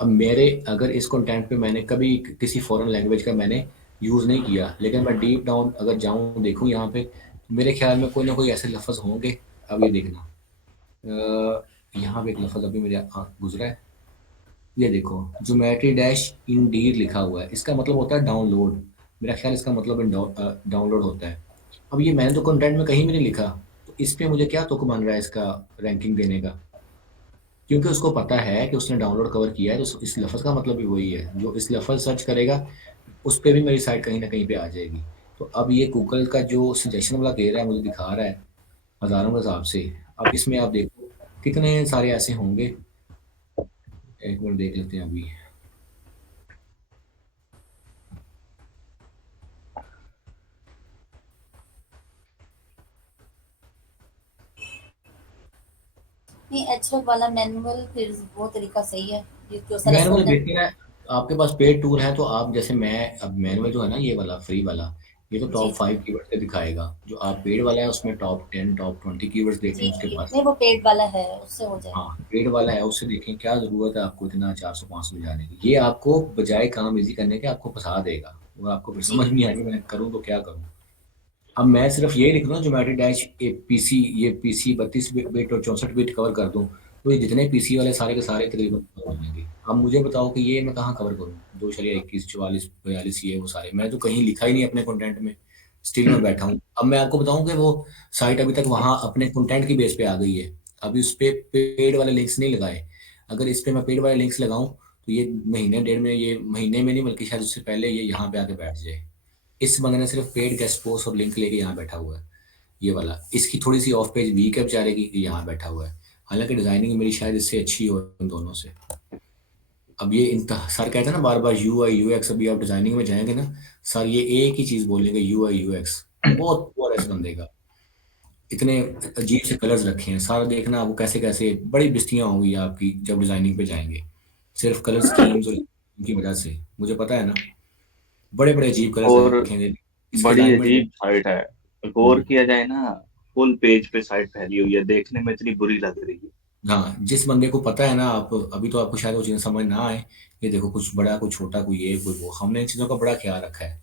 अब मेरे अगर इस कंटेंट पे मैंने कभी किसी फॉरेन लैंग्वेज का मैंने यूज़ नहीं किया, लेकिन मैं डीप डाउन अगर जाऊँ देखूँ यहाँ पे, तो मेरे ख्याल में कोई ना कोई ऐसे लफ्ज़ होंगे। अब ये देखना, यहाँ पे एक लफ्ज़ अभी मेरे गुजरा है, ये देखो, ज्योमेट्री डैश इंडीड लिखा हुआ है, इसका मतलब होता है डाउनलोड। मेरा ख्याल इसका मतलब डाउनलोड होता है। अब ये मैंने तो कंटेंट में कहीं भी नहीं लिखा, तो इस पे मुझे क्या तुक बन रहा है इसका रैंकिंग देने का, क्योंकि उसको पता है कि उसने डाउनलोड कवर किया है, तो इस लफ्ज़ का मतलब भी वही है, जो इस लफ्ज़ सर्च करेगा उस पे भी मेरी साइट कहीं ना कहीं पे आ जाएगी। तो अब ये गूगल का जो सजेशन वाला दे रहा है, मुझे दिखा रहा है हज़ारों के हिसाब से। अब इसमें आप देखो कितने सारे ऐसे होंगे। एक मिनट देख लेते हैं अभी। नहीं, HRF वाला मैनुअल फिर वो तरीका सही है, ये जो सारा मैनुअल समझ बेहतर है। आपके पास पेड टूल है तो आप जैसे मैं अब मैनुअल जो है ना ये वाला फ्री वाला, ये तो जी टॉप 5 कीवर्ड्स पे दिखाएगा। जो आप पेड वाला है उसमें टॉप 10 टॉप 20 कीवर्ड्स देखें जी उसके जी, पास। नहीं वो पेड वाला है, उससे हो हाँ, जाएगा। पेड वाला है उससे देखें, क्या ज़रूरत है आपको इतना 400-500 में जाने की। ये आपको बजाय काम ईज़ी करने के आपको फँसा देगा और आपको फिर जी समझ नहीं आएगी मैं करूँ तो क्या करूँ? अब मैं सिर्फ ये लिख दूँ ना ज्योमेट्री डैश ए पीसी, ये पीसी 32 बिट और 64 बिट कवर कर दूँ, तो ये जितने पीसी वाले सारे के सारे तकरीबन कवर हो जाएंगे। अब मुझे बताओ कि ये मैं कहाँ कवर करूँ? 2.21, 44, 42 ये वो सारे, मैं तो कहीं लिखा ही नहीं अपने कंटेंट में, स्टिल मैं बैठा हूँ। अब मैं आपको बताऊँ कि वो साइट अभी तक वहाँ अपने कंटेंट की बेस पे आ गई है। अभी उस पे पेड वाले लिंक्स नहीं लगाए। अगर इस पे मैं पेड वाले लिंक्स लगाऊँ तो ये महीने डेढ़ में, ये महीने में नहीं बल्कि शायद उससे पहले ये यहाँ पे आके बैठ जाए। इस बंदे ने सिर्फ पेड गेस्ट पोस्ट और लिंक लेके यहाँ बैठा हुआ है, ये वाला। इसकी थोड़ी सी ऑफ पेज वीक है बेचारे की, ये यहाँ बैठा हुआ है। हालांकि डिजाइनिंग मेरी शायद इससे अच्छी हो इन दोनों से। अब ये इन सर कहते हैं ना बार बार यू आई यू एक्स, अभी आप डिजाइनिंग में जाएंगे ना सर ये एक ही चीज बोलेंगे यू आई यू एक्स। बहुत पुअर है इस बंदे का। इतने अजीब से कलर्स रखे हैं, सारा देखना वो कैसे कैसे बड़ी बिस्तियां होंगी आपकी जब डिजाइनिंग पे जाएंगे, सिर्फ कलर स्कीम्स और की वजह से। मुझे पता है ना, बड़े बड़े अजीब कलर्स और रखेंगे। इसके बड़ी अलाइनमेंट। अजीब साइट है, गौर किया जाए ना, फुल पेज पे साइट फैली हुई है, देखने में इतनी बुरी लग रही है। हाँ, जिस बंदे को पता है ना, आप अभी तो आपको शायद वो चीज़ें समझ ना आए। ये देखो कुछ बड़ा कुछ छोटा कोई ये कोई वो, हमने इन चीज़ों का बड़ा ख्याल रखा है।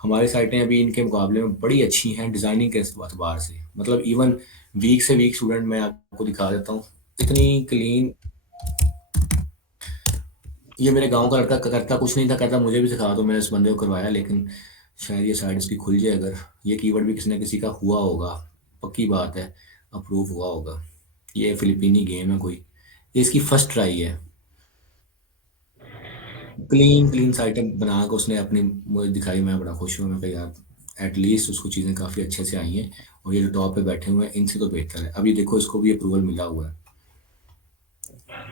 हमारी साइटें अभी इनके मुकाबले में बड़ी अच्छी हैं डिज़ाइनिंग के अतबार से। मतलब इवन वीक से वीक स्टूडेंट मैं आपको दिखा देता हूँ, इतनी क्लीन। ये मेरे गांव का लड़का करता कुछ नहीं था, कहता मुझे भी सिखा दो, मैंने इस बंदे को करवाया। लेकिन शायद ये साइट इसकी खुल जाए अगर, ये कीवर्ड भी किसी न किसी का हुआ होगा, पक्की बात है, अप्रूव हुआ होगा। ये फिलिपीनी गेम है कोई, ये इसकी फर्स्ट ट्राई है। क्लीन क्लीन साइट बना के उसने अपनी मुझे दिखाई, मैं बड़ा खुश हुआ। मैं कहा यार एटलीस्ट उसको चीज़ें काफ़ी अच्छे से आई हैं। और ये जो टॉप पे बैठे हुए हैं इनसे तो बेहतर है। अब ये देखो इसको भी अप्रूवल मिला हुआ है,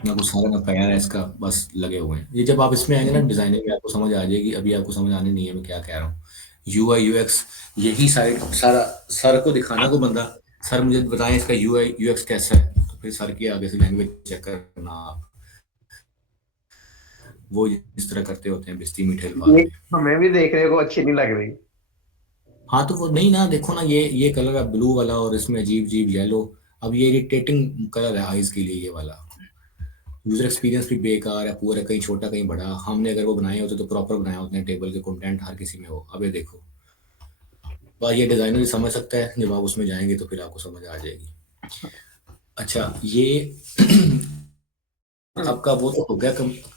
ना कुछ सारा ना पैर है इसका, बस लगे हुए हैं। ये जब आप इसमें आएंगे ना डिजाइनिंग में आपको समझ आ जाएगी, अभी आपको समझ आने नहीं है मैं क्या कह रहा हूँ। यू आई यू एक्स, यही साइड सारा सर को दिखाना को बंदा, सर मुझे बताएं इसका यू आई यू एक्स कैसा है, तो फिर सर की आगे से लैंग्वेज चेक करना आप, वो इस तरह करते होते हैं बेइज्जती मीठे अल्फाज ये में। हमें भी देखने को अच्छी नहीं लग रही। हाँ तो वो नहीं ना, देखो ना ये कलर है ब्लू वाला और इसमें अजीब अजीब येलो। अब ये इरिटेटिंग कलर है आइज के लिए ये वाला। यूजर एक्सपीरियंस भी बेकार है, पूरा कहीं छोटा कहीं बड़ा। हमने अगर वो बनाए होते तो प्रॉपर बनाए होते हैं, टेबल के कंटेंट हर किसी में हो। अब ये देखो, बस ये डिजाइनर ही समझ सकता है, जब आप उसमें जाएंगे तो फिर आपको समझ आ जाएगी। अच्छा ये आपका वो तो हो गया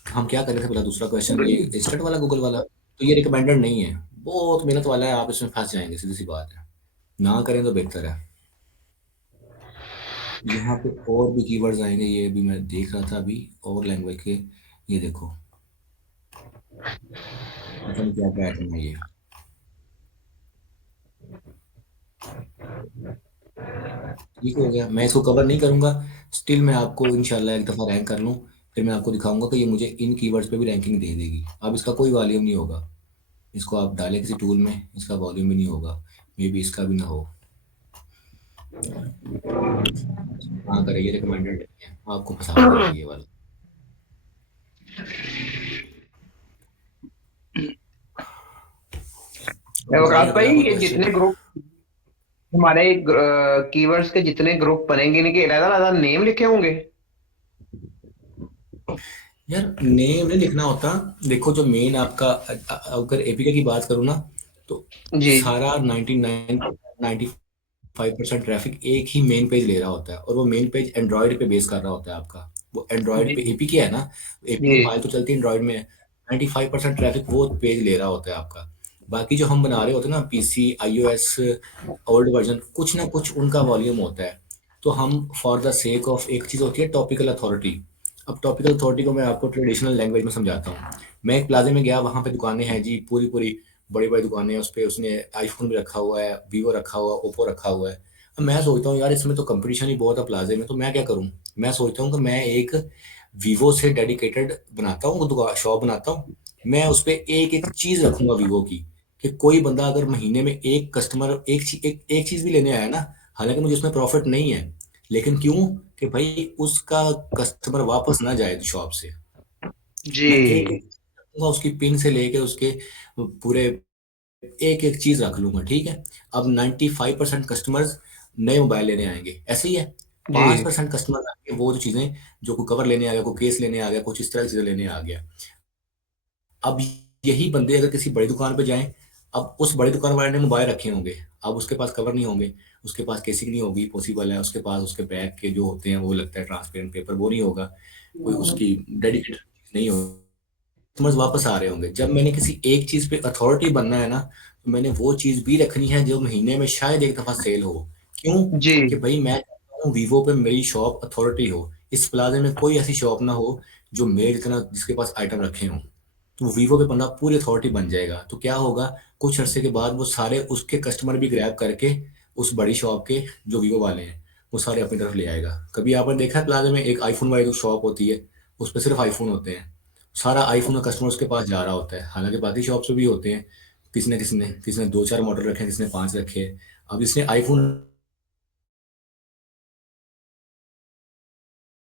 हम क्या कर रहे थे पहला, दूसरा क्वेश्चन ये इंस्टेंट वाला गूगल वाला, तो ये रिकमेंडेड नहीं है, बहुत मेहनत वाला है, आप इसमें फंस जाएंगे, सीधी सी बात है। ना करें तो बेहतर है। यहाँ पे और भी कीवर्ड्स आएंगे, ये भी मैं देख रहा था अभी और लैंग्वेज के। ये देखो पता नहीं क्या पैटर्न है ये। ठीक हो गया, मैं इसको कवर नहीं करूंगा। स्टिल मैं आपको इंशाल्लाह एक दफ़ा रैंक कर लूँ, फिर मैं आपको दिखाऊंगा कि ये मुझे इन कीवर्ड्स पे भी रैंकिंग दे देगी। अब इसका कोई वॉल्यूम नहीं होगा, इसको आप डालें किसी टूल में, इसका वॉल्यूम भी नहीं होगा, मे बी इसका भी ना हो। हाँ करें, ये रिकमेंडेड है, आपको फंसा देगा ये वाला। अब बताइए वकास अगर भाई, आपका ये क्वेश्चन। जितने ग्रुप हमारे कीवर्ड्स के जितने ग्रुप बनेंगे इनके अलग अलग नेम लिखे होंगे? यार नेम नहीं लिखना होता। देखो जो मेन आपका अगर एपीके की बात करूँ ना, तो जी सारा 95% ट्रैफिक एक ही मेन पेज ले रहा होता है, और वो मेन पेज एंड्रॉयड पे बेस कर रहा होता है आपका। वो एंड्रॉयड पे जी एपीके है ना, एपीके जी फाइल तो चलती है एंड्रॉयड में। 95% ट्रैफिक वो पेज ले रहा होता है आपका। बाकी जो हम बना रहे होते हैं ना पीसी आईओएस ओल्ड वर्जन, कुछ ना कुछ उनका वॉल्यूम होता है। तो हम फॉर द सेक ऑफ, एक चीज़ होती है टॉपिकल अथॉरिटी। अब टॉपिकल अथॉरिटी को मैं आपको ट्रेडिशनल लैंग्वेज में समझाता हूँ। मैं एक प्लाजे में गया, वहाँ पे दुकानें हैं जी, पूरी पूरी बड़ी बड़ी दुकानें हैं, उस पर उसने आईफोन भी रखा हुआ है, वीवो रखा हुआ है, ओप्पो रखा हुआ है। अब मैं सोचता हूँ यार इसमें तो कंपटीशन ही बहुत है प्लाजे में, तो मैं क्या करूँ। मैं सोचता हूँ कि मैं एक वीवो से डेडिकेटेड बनाता हूँ, शॉप बनाता हूँ। मैं उस पर एक एक चीज़ रखूंगा वीवो की, कि कोई बंदा अगर महीने में एक कस्टमर एक चीज़ भी लेने आया ना, हालांकि मुझे उसमें प्रॉफिट नहीं है, लेकिन क्यों, कि भाई उसका कस्टमर वापस ना जाए शॉप से। जी मैं एक एक उसकी पिन से लेके उसके पूरे एक एक चीज रख लूंगा, ठीक है। अब 95% कस्टमर्स नए मोबाइल लेने आएंगे, ऐसे ही है। जी 5% कस्टमर आएंगे वो जो चीजें, जो कोई कवर लेने आ गया, कोई केस लेने आ गया, कुछ इस तरह की चीजें लेने आ गया। अब यही बंदे अगर किसी बड़ी दुकान पे जाएं, अब उस बड़ी दुकान वाले ने मोबाइल रखे होंगे, अब उसके पास कवर नहीं होंगे, उसके पास केसिंग नहीं होगी, पॉसिबल है उसके पास उसके बैग के जो होते हैं वो लगता है ट्रांसपेरेंट पेपर, वो नहीं होगा, कोई उसकी डेडिकेटेड नहीं होगी, कस्टमर्स वापस आ रहे होंगे। जब मैंने किसी एक चीज पे अथॉरिटी बनना है ना, तो मैंने वो चीज भी रखनी है जो महीने में शायद एक दफा सेल हो। क्यों? जी कि भाई मैं चाहता हूँ वीवो पे मेरी शॉप अथॉरिटी हो, इस प्लाजा में कोई ऐसी शॉप ना हो जो मेरे जितना जिसके पास आइटम रखे हों। तो वीवो पे बंदा पूरी अथॉरिटी बन जाएगा, तो क्या होगा, कुछ अरसे के बाद वो सारे उसके कस्टमर भी ग्रैब करके उस बड़ी शॉप के जो वीवो वाले हैं वो सारे अपनी तरफ ले आएगा। कभी आपने देखा है प्लाजा में एक आईफोन वाली जो शॉप होती है, उस पर सिर्फ आईफोन होते हैं, सारा आईफोन का कस्टमर उसके पास जा रहा होता है, हालांकि बाकी शॉप्स पे भी होते हैं, किसी ने दो चार मॉडल रखे हैं, किसी ने पांच रखे हैं। अब जिसने आईफोन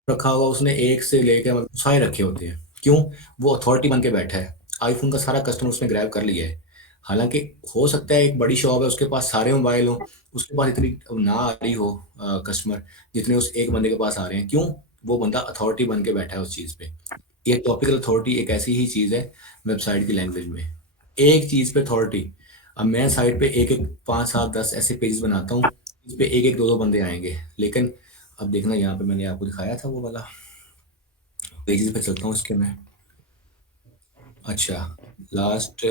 रखा होगा उसने एक से लेकर मतलब सारे रखे होते हैं। क्यों? वो अथॉरिटी बन के बैठा है, आईफोन का सारा कस्टमर उसने ग्रैब कर लिया है। हालांकि हो सकता है एक बड़ी शॉप है, उसके पास सारे मोबाइल हो, उसके पास इतनी ना आ रही हो कस्टमर जितने उस एक बंदे के पास आ रहे हैं। क्यों? वो बंदा अथॉरिटी बन के बैठा है उस चीज़ पे। ये टॉपिकल अथॉरिटी एक ऐसी ही चीज़ है वेबसाइट की लैंग्वेज में, एक चीज़ पे अथॉरिटी। अब मैं साइट पे एक एक 5 7 10 ऐसे पेजेस बनाता हूँ, इस पे एक एक दो दो बंदे आएंगे, लेकिन अब देखना यहाँ पे मैंने आपको दिखाया था वो वाला, पेजेस पे चलता हूँ इसके मैं। अच्छा, लास्ट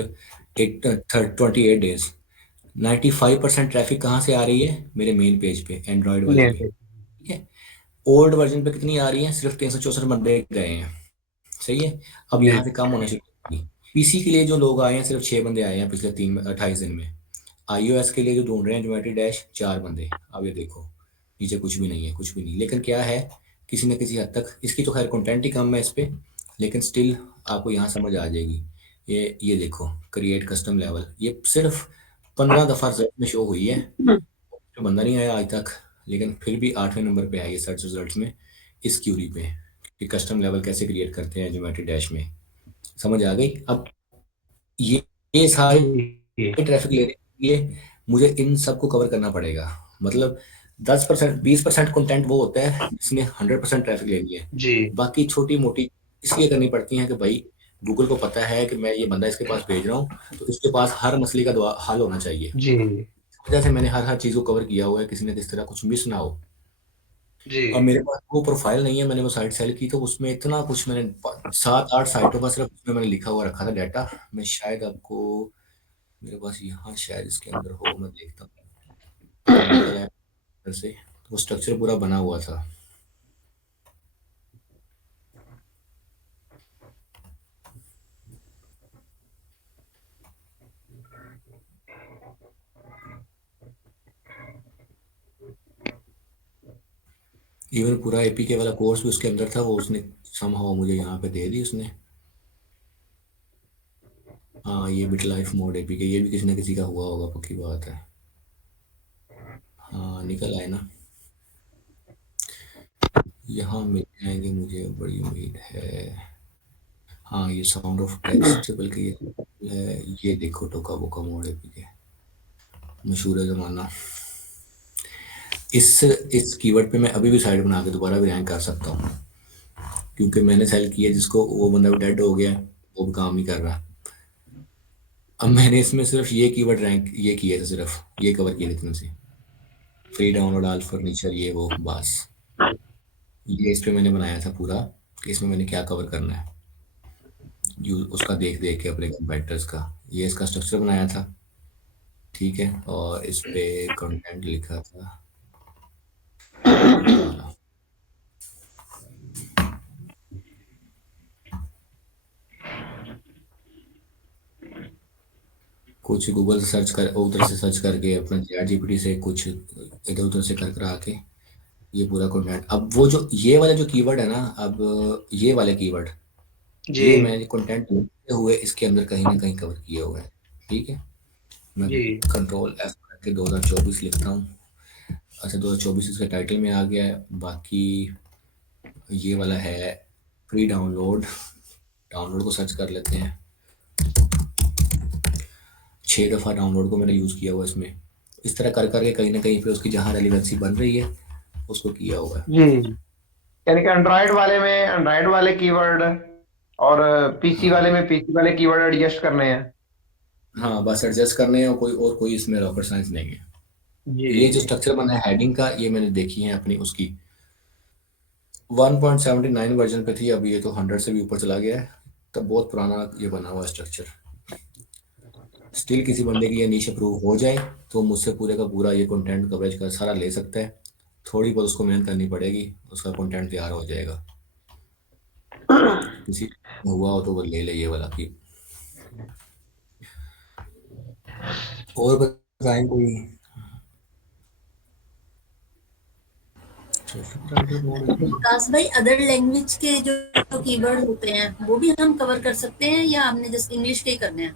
28 डेज 95% ट्रैफिक कहाँ से आ रही है? मेरे मेन पेज पे, एंड्रॉयड वाले पे, ठीक है। ओल्ड वर्जन पे कितनी आ रही है? सिर्फ 364 बंदे गए हैं, सही है। अब जी यहाँ से कम होना शुरू होगी। पीसी के लिए जो लोग आए हैं सिर्फ 6 बंदे आए हैं पिछले 28 दिन में। iOS के लिए जो ढूंढ रहे हैं ज्योमेट्री डैश 4 बंदे। अब ये देखो नीचे कुछ भी नहीं है, कुछ भी नहीं, लेकिन क्या है, किसी न किसी हद तक इसकी तो खैर कंटेंट ही कम है इस पे, लेकिन स्टिल आपको यहाँ समझ आ जाएगी। ये देखो, क्रिएट कस्टम लेवल, ये सिर्फ 15 दफा रिजल्ट में शो हुई है, तो बंदा नहीं आया आज तक, लेकिन फिर भी 8वें नंबर पे आई है सर्च रिजल्ट्स में इस क्यूरी पे, कि कस्टम लेवल कैसे क्रिएट करते हैं ज्योमेट्री डैश में। समझ आ गई? अब ये ये सारे जी ट्रैफिक लेने के लिए मुझे इन सबको कवर करना पड़ेगा। मतलब 10% 20% कंटेंट वो होता है जिसने 100% ट्रैफिक ले लिया है, जी बाकी छोटी मोटी इसलिए करनी पड़ती हैं कि भाई गूगल को पता है कि मैं ये बंदा इसके पास भेज रहा हूँ, तो इसके पास हर मसले का हल होना चाहिए। इस जी वजह से मैंने हर हर चीज़ को कवर किया हुआ है, किसी न किसी तरह कुछ मिस ना हो। जी अब मेरे पास वो प्रोफाइल नहीं है, मैंने वो साइट सेल की, तो उसमें इतना कुछ मैंने 7 8 साइटों का सिर्फ उसमें मैंने लिखा हुआ रखा था डाटा। मैं शायद आपको, मेरे पास यहाँ शायद इसके अंदर हो, मैं देखता हूँ, ये निकल आया अंदर से, तो वो स्ट्रक्चर पूरा बना हुआ था। इवन पूरा एपीके वाला कोर्स भी उसके अंदर था, वो उसने समहाउ मुझे यहाँ पे दे दी उसने। हाँ, ये बिट लाइफ मोड एपीके, ये भी किसी न किसी का हुआ होगा, पक्की बात है। हाँ, निकल आए ना, यहाँ मिल जाएंगे मुझे, बड़ी उम्मीद है। हाँ, ये साउंड ऑफ टेक्स्ट बल्कि ये है, ये देखो टोका बोका मोड एपीके, मशहूर है ज़माना। इस कीवर्ड पे मैं अभी भी साइट बना के दोबारा भी रैंक कर सकता हूँ, क्योंकि मैंने सेल किया जिसको, वो बंदा भी डेड हो गया है, वो भी काम नहीं कर रहा। अब मैंने इसमें सिर्फ ये कीवर्ड रैंक ये किए थे, सिर्फ ये कवर किए थे इतने से, फ्री डाउनलोड ऑल फर्नीचर, ये वो बस। ये इस पे मैंने बनाया था पूरा कि इसमें मैंने क्या कवर करना है, उसका देख देख के अपने कंपेटिटर्स का, ये इसका स्ट्रक्चर बनाया था, ठीक है। और इस पे कंटेंट लिखा था ये वाला, कुछ गूगल से सर्च कर, उधर से सर्च करके अपना चैट जीपीटी से कुछ इधर उधर से कर कर आके ये पूरा कंटेंट। अब वो जो ये वाला जो कीवर्ड है ना, अब ये वाले कीवर्ड, जी ये मैंने कंटेंट लिखते हुए इसके अंदर कहीं ना कहीं कवर किया हुआ है, ठीक है। मैं जी कंट्रोल एफ करके 2024 लिखता हूँ। अच्छा, 2024 इसके टाइटल में आ गया है, बाकी ये वाला है फ्री डाउनलोड को सर्च कर लेते हैं। 6 दफ़ा डाउनलोड को मैंने यूज़ किया हुआ इसमें। इस तरह कर करके कहीं ना कहीं पे उसकी जहाँ रेलिवेंसी बन रही है उसको किया हुआ है। जी, यानी कि एंड्रॉइड वाले कीवर्ड और पीसी हाँ वाले में पीसी वाले कीवर्ड एडजस्ट करने हैं। हाँ, बस एडजस्ट करने हैं, और कोई इसमें रॉकेट साइंस नहीं है। जी ये जो जी। स्ट्रक्चर बना है हेडिंग का, ये मैंने देखी है अपनी उसकी 1.79 वर्जन पे थी, अभी ये तो 100 से भी ऊपर चला गया है। तब बहुत पुराना ये बना हुआ स्ट्रक्चर। स्टिल किसी बंदे की ये नीश अप्रूव हो जाए तो मुझसे पूरे का पूरा ये कंटेंट कवरेज का सारा ले सकता है। थोड़ी बहुत उसको मेहनत करनी पड़ेगी, उसका कंटेंट तैयार हो जाएगा। किसी को हुआ हो तो वो ले ले ये वाला की। और बताएं कोई। विकास भाई, अदर लैंग्वेज के जो कीवर्ड होते हैं वो भी हम कवर कर सकते हैं या हमने जस्ट इंग्लिश के ही करने हैं?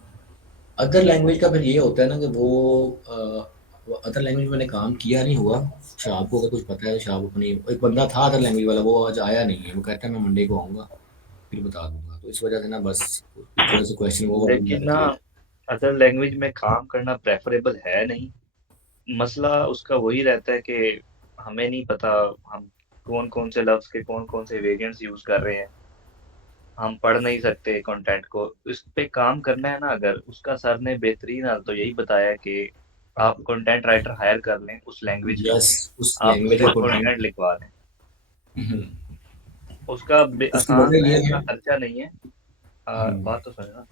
अदर लैंग्वेज का फिर ये होता है ना कि वो अदर लैंग्वेज में मैंने काम किया नहीं हुआ। शाह को अगर कुछ पता है तो शाह अपनी एक बंदा था अदर लैंग्वेज वाला, वो आज आया नहीं है। वो कहता है मैं मंडे को आऊँगा फिर बता दूंगा। तो इस वजह से ना बस थोड़े से क्वेश्चन वो अपनी लेकिन रख ना, लिए। अदर लैंग्वेज में काम करना प्रेफरेबल है नहीं। मसला उसका वही रहता है कि हमें नहीं पता हम कौन कौन से लफ्ज के कौन कौन से वेरिएंट्स यूज कर रहे हैं। हम पढ़ नहीं सकते कंटेंट को। इस पे काम करना है ना, अगर उसका सर ने बेहतरीन हाल तो यही बताया कि आप कंटेंट राइटर हायर कर लें उस लैंग्वेज का, यस, उस आप लैंग्वेज का उसको कंटेंट कंटेंट। लिखवा दें। उसका उसकी आसान वजह है, ये इतना है। खर्चा नहीं है। हम्म, बात तो सुने ना,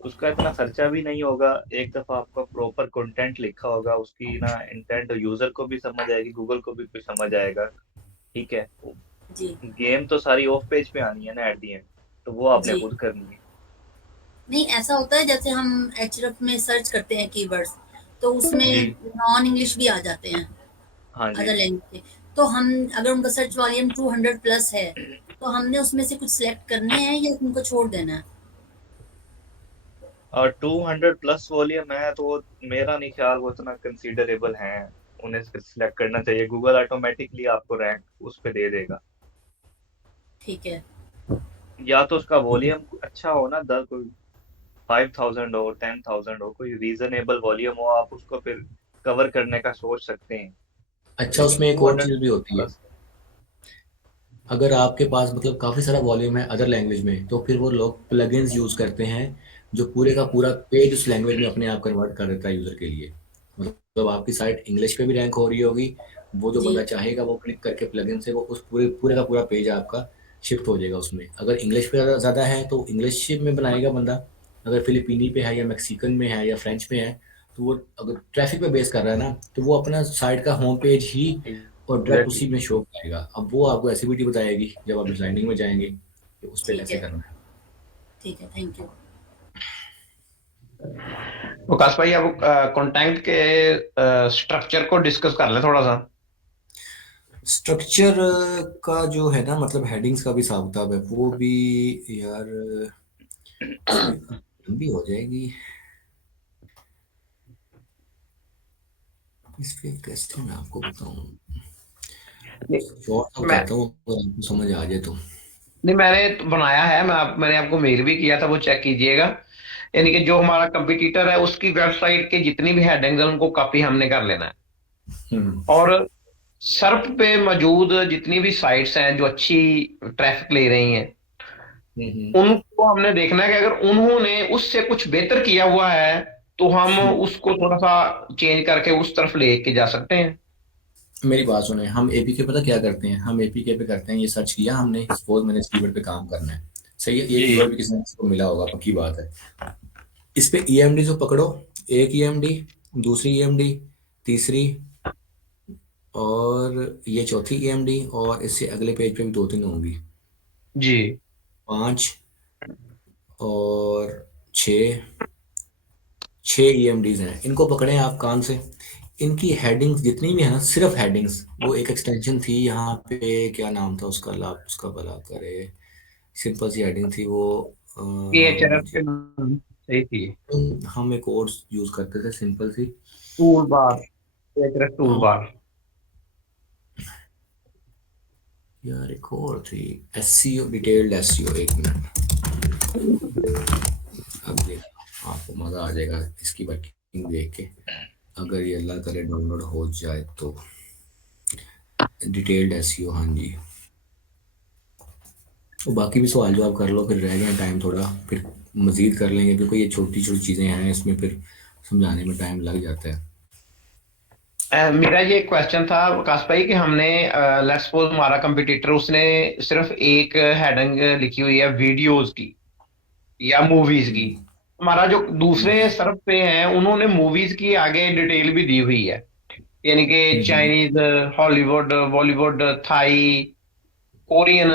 उसका इतना खर्चा भी नहीं होगा। एक दफा आपका प्रॉपर कंटेंट लिखा होगा, उसकी ना इंटेंट यूजर को भी समझ आएगी, गूगल को भी समझ आएगा। ठीक है। जी गेम तो सारी ऑफ पेज पे आनी है ना एट दी एंड, तो वो आपने जी। खुद करनी है। नहीं, ऐसा होता है जैसे हम एचरफ में सर्च करते हैं कीवर्ड्स, तो उसमें जी नॉन इंग्लिश भी आ जाते हैं, हाँ जी। अदर लैंग्वेज के। तो हम, अगर उनका सर्च वॉल्यूम 200 प्लस है, तो हमने उसमें से कुछ सिलेक्ट करने हैं या उनको छोड़ देना है? और 200 प्लस वॉल्यूम है तो मेरा नहीं ख्याल वो इतना कंसीडरेबल है। उन्हें सिलेक्ट करना चाहिए, गूगल ऑटोमेटिकली आपको रैंक उस पे दे देगा। ठीक है। या तो उसका वॉल्यूम अच्छा हो ना, 5,000 हो, 10,000 हो, कोई रीजनेबल वॉल्यूम हो, आप उसको फिर कवर करने का सोच सकते हैं। अच्छा, लेकिन उसमें एक टू और हंड्रेड चीज़ भी होती है। प्लस अगर आपके पास मतलब काफ़ी सारा वॉल्यूम है अदर लैंग्वेज में, तो फिर वो लोग प्लगइन्स यूज़ करते हैं जो पूरे का पूरा पेज उस लैंग्वेज में अपने आप कन्वर्ट कर देता है यूज़र के लिए। मतलब आपकी साइट इंग्लिश पे भी रैंक हो रही होगी, वो जो जी बंदा चाहेगा वो क्लिक करके प्लगइन से वो उस पूरे पूरे का पूरा पेज आपका शिफ्ट हो जाएगा उसमें। अगर इंग्लिश पे ज़्यादा है तो इंग्लिश में बनाएगा बंदा। अगर फिलिपीनी पे है या मैक्सिकन में है या फ्रेंच में है, तो वो अगर ट्रैफिक पे बेस कर रहा है ना, तो वो अपना साइट का होम पेज ही और डायरेक्ट एग्जैक्टली। उसी में शो करेगा। अब वो आपको एसिबिलिटी बताएगी जब आप डिजाइनिंग में जाएंगे कि उस पर ठीक कैसे है। करना है। ठीक है, थैंक यू। विकास भाई, अब कंटेंट के स्ट्रक्चर को डिस्कस कर ले थोड़ा सा। स्ट्रक्चर का जो है ना, मतलब हेडिंग्स का भी हिसाब किताब है वो भी। यार इसमें लंबी हो जाएगी। इस पे कैसे मैं आपको बताऊं। नहीं, शॉर्ट सा मैं बताता हूँ अगर आपको समझ आ जाए तो। नहीं, मैंने तो बनाया है। मैंने आपको मेल भी किया था, वो चेक कीजिएगा। यानी कि जो हमारा कंपटीटर है उसकी वेबसाइट के जितनी भी हेडिंग्स हैं उनको कॉपी हमने कर लेना है। हम्म और सर्फ पे मौजूद जितनी भी साइट्स हैं जो अच्छी ट्रैफिक ले रही हैं, हम्म उनको हमने देखना है कि अगर उन्होंने उससे कुछ बेहतर किया हुआ है तो हम हम्म। उसको थोड़ा सा चेंज करके उस तरफ लेके जा सकते हैं। मेरी बात सुने, हम एपीके पता क्या करते हैं, हम एपीके पे करते हैं, ये सर्च किया हमने, सपोज मैंने इस कीवर्ड पे काम करना है। सही है, ये जी कीवर्ड भी किसी ने किसी को मिला होगा, पक्की बात है। इस पे ईएमडी जो पकड़ो, एक ईएमडी, दूसरी ईएमडी, तीसरी, और ये चौथी ईएमडी, और इससे अगले पेज पे भी दो तीन होंगी, जी 5 और 6। 6 ईएमडीज हैं, इनको पकड़े आप कान से। इनकी हेडिंग्स जितनी भी है ना, सिर्फ हेडिंग्स, वो एक एक्सटेंशन थी यहाँ पे, क्या नाम था उसका, अल्लाह उसका भला करे। सिंपल सी हेडिंग थी वो। PHRF मुझे के सही थी। हम एक और यूज करते थे सिंपल सी। टूल बार, PHRF टूल हाँ, बार। यार एक और थी, एसईओ, डिटेल्ड एसईओ, एक मिनट। अब देख, आपको मज़ा आ जाएगा इसकी वर्किंग देख के, अगर ये अल्लाह करे डाउनलोड हो जाए तो। डिटेल्ड एसईओ, हाँ जी। तो बाकी भी सवाल जो आप कर लो, फिर रह गया टाइम थोड़ा, फिर मज़ीद कर लेंगे, क्योंकि ये छोटी छोटी चीज़ें हैं, इसमें फिर समझाने में टाइम लग जाता है। मेरा ये क्वेश्चन था विकास भाई कि हमने लेट्स सपोज हमारा कंपटीटर उसने सिर्फ एक हेडिंग लिखी हुई है वीडियोस की या मूवीज की। हमारा जो दूसरे सरफ पे हैं उन्होंने मूवीज की आगे डिटेल भी दी हुई है, यानी कि हम्म। Chinese, Hollywood, Bollywood, Thai, Korean.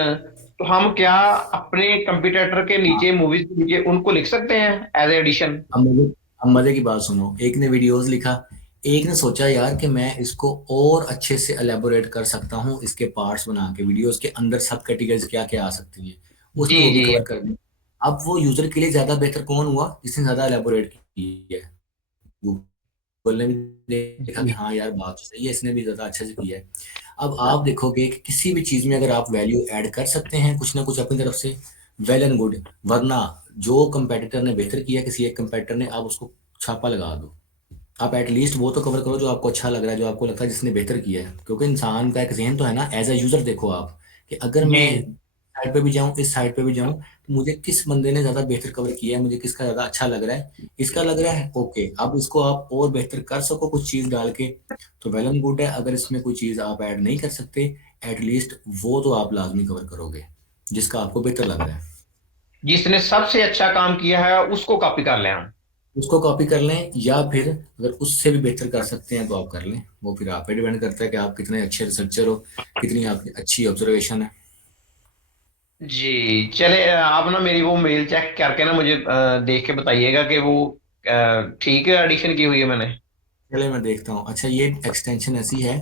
तो हम क्या अपने कंपटीटर के नीचे, मूवीज के नीचे उनको लिख सकते हैं एज एडिशन? अब मजे की बात सुनो, एक ने वीडियोस लिखा, एक ने सोचा यार कि मैं इसको और अच्छे से एलेबोरेट कर सकता हूँ, इसके पार्ट्स बना के वीडियोस के अंदर सब कैटेगरीज क्या क्या आ सकती हैं, जी उसने वो भी जी। कवर कर दिया। अब वो यूजर के लिए ज्यादा बेहतर कौन हुआ, जिसने ज्यादा एलेबोरेट की है। गूगल ने भी देखा कि जी हाँ यार बात तो सही है, इसने भी ज्यादा अच्छे से किया है। अब आप देखोगे कि किसी भी चीज में अगर आप वैल्यू ऐड कर सकते हैं कुछ ना कुछ अपनी तरफ से, वेल एंड गुड, वरना जो कंपेटिटर ने बेहतर किया, किसी एक कंपेटिटर ने, आप उसको छापा लगा दो। आप एटलीस्ट वो तो कवर करो जो आपको अच्छा लग रहा है, जो आपको लगता है जिसने बेहतर किया है, क्योंकि इंसान का एक जहन तो है ना, एज अ यूजर देखो आप, कि अगर जी मैं साइड पे भी जाऊं, इस साइड पे भी जाऊं, तो मुझे किस बंदे ने ज्यादा बेहतर कवर किया है, मुझे किसका ज्यादा अच्छा लग रहा है, इसका लग रहा है ओके, अब इसको आप और बेहतर कर सको कुछ चीज डाल के, तो वेल एंड गुड है। अगर इसमें कोई चीज आप ऐड नहीं कर सकते, एटलीस्ट वो तो आप लाजमी कवर करोगे जिसका आपको बेहतर लग रहा है। जिसने सबसे अच्छा काम किया है उसको कॉपी कर लें हम। उसको कॉपी कर लें, या फिर अगर उससे भी बेहतर कर सकते हैं तो आप कर लें, वो फिर आप पे डिपेंड करता है कि आप कितने अच्छे रिसर्चर हो, कितनी आपकी अच्छी ऑब्जर्वेशन है। जी चले, आप ना मेरी वो मेल चेक करके ना मुझे देख के बताइएगा कि वो ठीक है एडिशन की हुई है मैंने। चले मैं देखता हूँ। अच्छा, ये एक्सटेंशन ऐसी है,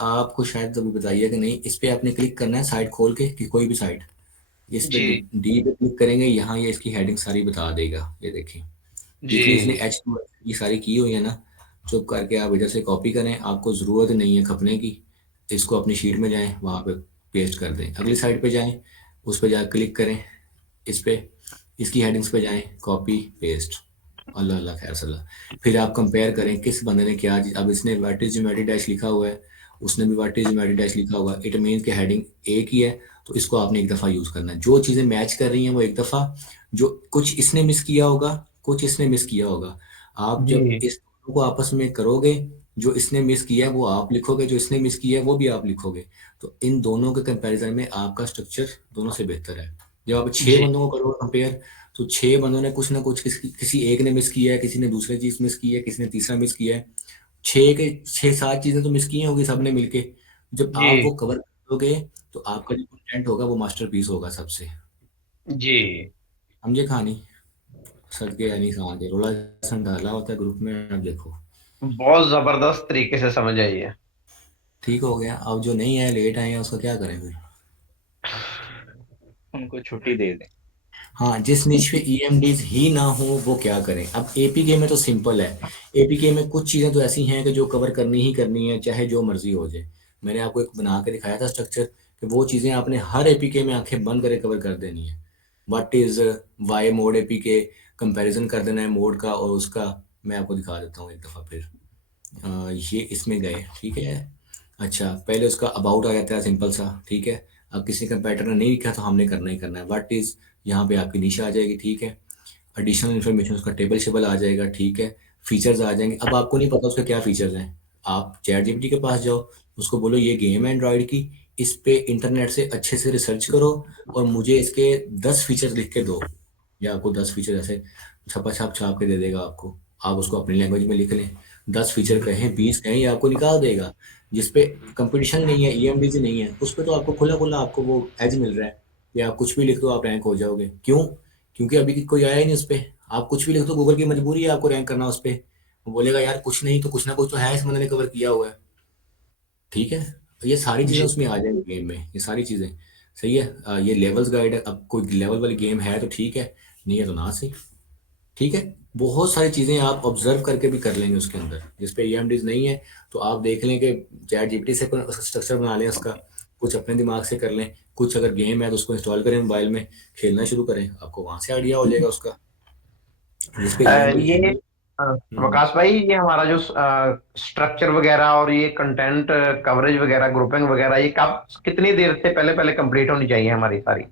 आपको शायद अभी बताइए कि नहीं, इस पे आपने क्लिक करना है साइट खोल के, कि कोई भी साइट, इस पे जी डी पे क्लिक करेंगे, यहाँ ये इसकी हेडिंग सारी बता देगा, ये देखिए जितनी इसने जी एच ये सारी की हुई है ना, चुप करके आप इधर से कॉपी करें, आपको ज़रूरत नहीं है खपने की। इसको अपनी शीट में जाएं, वहाँ पे पेस्ट कर दें, अगली साइड पे जाएं, उस पे जा क्लिक करें, इस पे इसकी हेडिंग्स पे जाएं, कॉपी पेस्ट, अल्लाह अल्लाह खैर सल्ला। फिर आप कंपेयर करें किस बंदे ने क्या, अब इसने व्हाट इज यूमेटी डैश लिखा हुआ है, उसने भी व्हाट इज यूमेटी डैश लिखा हुआ है, इट मीन कि हेडिंग एक ही है, तो इसको आपने एक दफ़ा यूज़ करना है। जो चीज़ें मैच कर रही हैं वो एक दफ़ा, जो कुछ इसने मिस किया होगा, कुछ इसने मिस किया होगा, आप जब जी इस दोनों को आपस में करोगे, जो इसने मिस किया है वो आप लिखोगे, जो इसने मिस किया है वो भी आप लिखोगे, तो इन दोनों के कंपैरिजन में आपका स्ट्रक्चर दोनों से बेहतर है। जब आप छह जी बंदों को करोगे कंपेयर, तो छह बंदों ने कुछ ना कुछ, किसी एक ने मिस किया है, किसी ने दूसरी चीज मिस की है, किसी ने तीसरा मिस किया है, छह के छह सात चीजें तो मिस की होगी सबने मिलके। जब आप वो जी कवर करोगे, तो आपका जो कंटेंट होगा वो मास्टरपीस होगा सबसे। जी। समझे कहानी? सदके यानी कहा के रोला सन डाला होता है ग्रुप में, अब देखो बहुत जबरदस्त तरीके से समझ आई है। ठीक हो गया। अब जो नहीं है, लेट आए हैं, उसका क्या करें फिर? उनको छुट्टी दे दें। हाँ, जिस निच पे ईएमडीज ही ना हो वो क्या करें? अब एपीके में तो सिंपल है, एपीके में कुछ चीज़ें तो ऐसी हैं कि जो कवर करनी ही करनी है, चाहे जो मर्जी हो जाए। मैंने आपको एक बना के दिखाया था स्ट्रक्चर, कि वो चीज़ें आपने हर एपीके में आंखें बंद करके कवर कर देनी है। What is Y mode APK, comparison कर देना है मोड का और उसका। मैं आपको दिखा देता हूँ एक दफ़ा फिर। ये इसमें गए, ठीक है। अच्छा, पहले उसका अबाउट आ जाता है सिंपल सा, ठीक है। अब किसी कंपेटिटर ने नहीं लिखा तो हमने करना ही करना है, व्हाट इज, यहाँ पे आपकी नीचे आ जाएगी, ठीक है। एडिशनल इन्फॉर्मेशन, उसका टेबल शेबल आ जाएगा, ठीक है। फीचर्स आ जाएंगे। अब आपको नहीं पता उसके क्या फीचर्स हैं, आप चैट जीपीटी के पास जाओ, उसको बोलो ये गेम है एंड्रॉयड की, इस पे इंटरनेट से अच्छे से रिसर्च करो और मुझे इसके 10 फीचर्स लिख के दो। या आपको 10 फीचर ऐसे छपा छाप छाप के दे देगा आपको, आप उसको अपनी लैंग्वेज में लिख लें, 10 फीचर कहें 20 कहें, ये आपको निकाल देगा। जिसपे कंपटीशन नहीं है, ईएमडीजी नहीं है, उस पर तो आपको खुला खुला आपको वो एज मिल रहा है कि आप कुछ भी लिख दो आप रैंक हो जाओगे। क्यों? क्योंकि अभी कोई आया ही नहीं उस पर। आप कुछ भी लिख दो, गूगल की मजबूरी है आपको रैंक करना उस पर। वो बोलेगा यार कुछ नहीं तो कुछ ना कुछ तो है, इस बंदे ने कवर किया हुआ है, ठीक है। तो ये सारी चीज़ें जी उसमें आ जाएंगी गेम में, ये सारी चीज़ें सही है। ये लेवल्स गाइड है, अब कोई लेवल वाली गेम है तो ठीक है, नहीं है तो ना सही, ठीक है। बहुत सारी चीज़ें आप ऑब्जर्व करके भी कर लेंगे उसके अंदर, जिस पे ईएमडीज नहीं है, तो आप देख लें कि चैट जीपीटी से उसका स्ट्रक्चर बना लें उसका, कुछ अपने दिमाग से कर लें, कुछ अगर गेम है तो उसको इंस्टॉल करें मोबाइल में, खेलना शुरू करें, आपको वहाँ से आइडिया हो जाएगा उसका, जिस पे गेम भी ये हम्म। वकास भाई, ये हमारा जो स्ट्रक्चर वगैरह और ये कंटेंट कवरेज वगैरह, ग्रुपिंग वगैरह, ये कब कितनी देर से पहले पहले कंप्लीट होनी चाहिए हमारी सारी?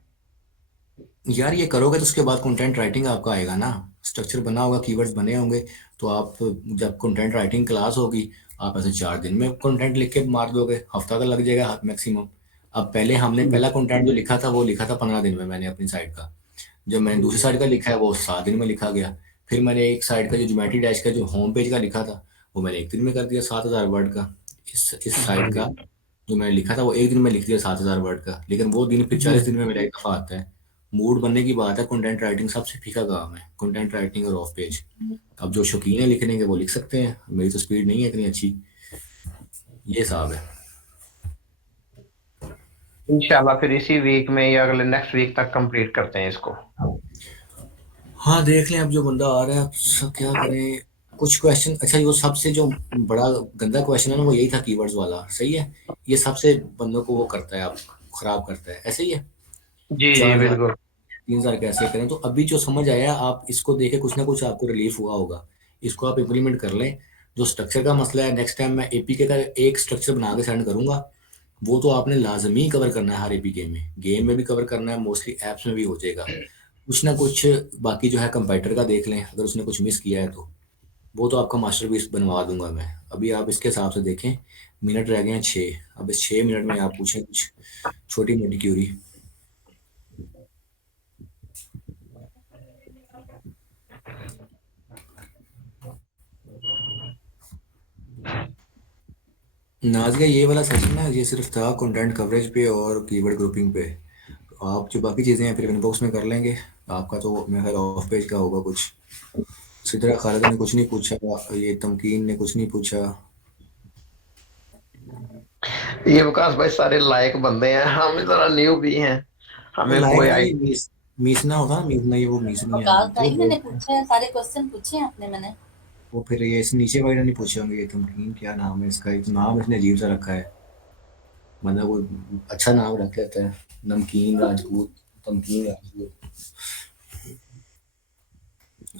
यार ये करोगे तो उसके बाद कंटेंट राइटिंग आपका आएगा ना, स्ट्रक्चर बना होगा, कीवर्ड्स बने होंगे, तो आप जब कंटेंट राइटिंग क्लास होगी, आप ऐसे 4 दिन में कंटेंट लिख के मार दोगे, हफ्ता का लग जाएगा मैक्सिमम। अब पहले हमने पहला कंटेंट जो लिखा था वो लिखा था 15 दिन में मैंने अपनी साइट का, जब मैंने दूसरी साइट का लिखा है वो 7 दिन में लिखा गया। फिर मैंने एक साइट का जो ज्योमेट्री डैश का जो होम पेज का लिखा था वो मैंने 1 दिन में कर दिया 7,000 वर्ड का। इस साइट का जो मैंने लिखा था वो 1 दिन में लिख दिया 7,000 वर्ड का, लेकिन वो दिन फिर 40 दिन में मेरा एक दफा आता है। मूड बनने की बात है, कंटेंट राइटिंग सबसे फीका काम है, कंटेंट राइटिंग और ऑफ पेज। अब जो शौकीन है लिखने के वो लिख सकते हैं, मेरी तो स्पीड नहीं है इतनी अच्छी, ये हिसाब है। इंशाल्लाह फिर इसी वीक में या अगले नेक्स्ट वीक तक कंप्लीट करते हैं इसको। हाँ देख लें, अब जो बंदा आ रहा है अब क्या करें। कुछ क्वेश्चन, अच्छा वो सबसे जो बड़ा गंदा क्वेश्चन है ना वो यही था कीवर्ड्स वाला, सही है, ये सबसे बंदों को वो करता है, आप खराब करता है, ऐसे ही है। जी जी 4,000 बिल्कुल। 3,000 कैसे करें, तो अभी जो समझ आया आप इसको देखे कुछ ना कुछ आपको रिलीफ हुआ होगा, इसको आप इम्प्लीमेंट कर लें। जो स्ट्रक्चर का मसला है, नेक्स्ट टाइम मैं एपीके का एक स्ट्रक्चर बना के सेंड करूंगा, वो तो आपने लाजमी कवर करना है, हर एपीके में, गेम में भी कवर करना है, मोस्टली ऐप्स में भी हो जाएगा कुछ ना कुछ। बाकी जो है कंपाइटर का देख लें, अगर उसने कुछ मिस किया है तो वो तो आपका मास्टरपीस बनवा दूंगा मैं। अभी आप इसके हिसाब से देखें, मिनट रह गए हैं 6, अब इस 6 मिनट में आप पूछें कुछ छोटी मोटी क्यूरी। नाज़िया ये वाला सेशन ना ये सिर्फ था कंटेंट कवरेज पे और कीवर्ड ग्रुपिंग पे, तो आप जो बाकी चीज़ें हैं फिर इनबॉक्स में कर लेंगे। आपका तो मेरा ख्याल ऑफ पेज का होगा कुछ। सिद्रा खालिद ने कुछ नहीं पूछा, ये तमकीन ने कुछ नहीं पूछा। ये विकास भाई सारे लायक बंदे हैं, हम जरा न्यू भी हैं, वो हमें लायक कोई नहीं, आई। ये मीसना होता ना, मीसना, ये वो मीसनी है, वकास चलो भाई मैंने पूछे हैं, सारे क्वेश्चन पूछे हैं आपने मैंने। वो फिर ये इस नीचे वाले नहीं पूछे होंगे, ये तमकीन क्या नाम है इसका, ये तो नाम इसने अजीब सा रखा है, मतलब वो अच्छा नाम रख लेता है, नमकीन राजपूत, तमकीन राजपूत।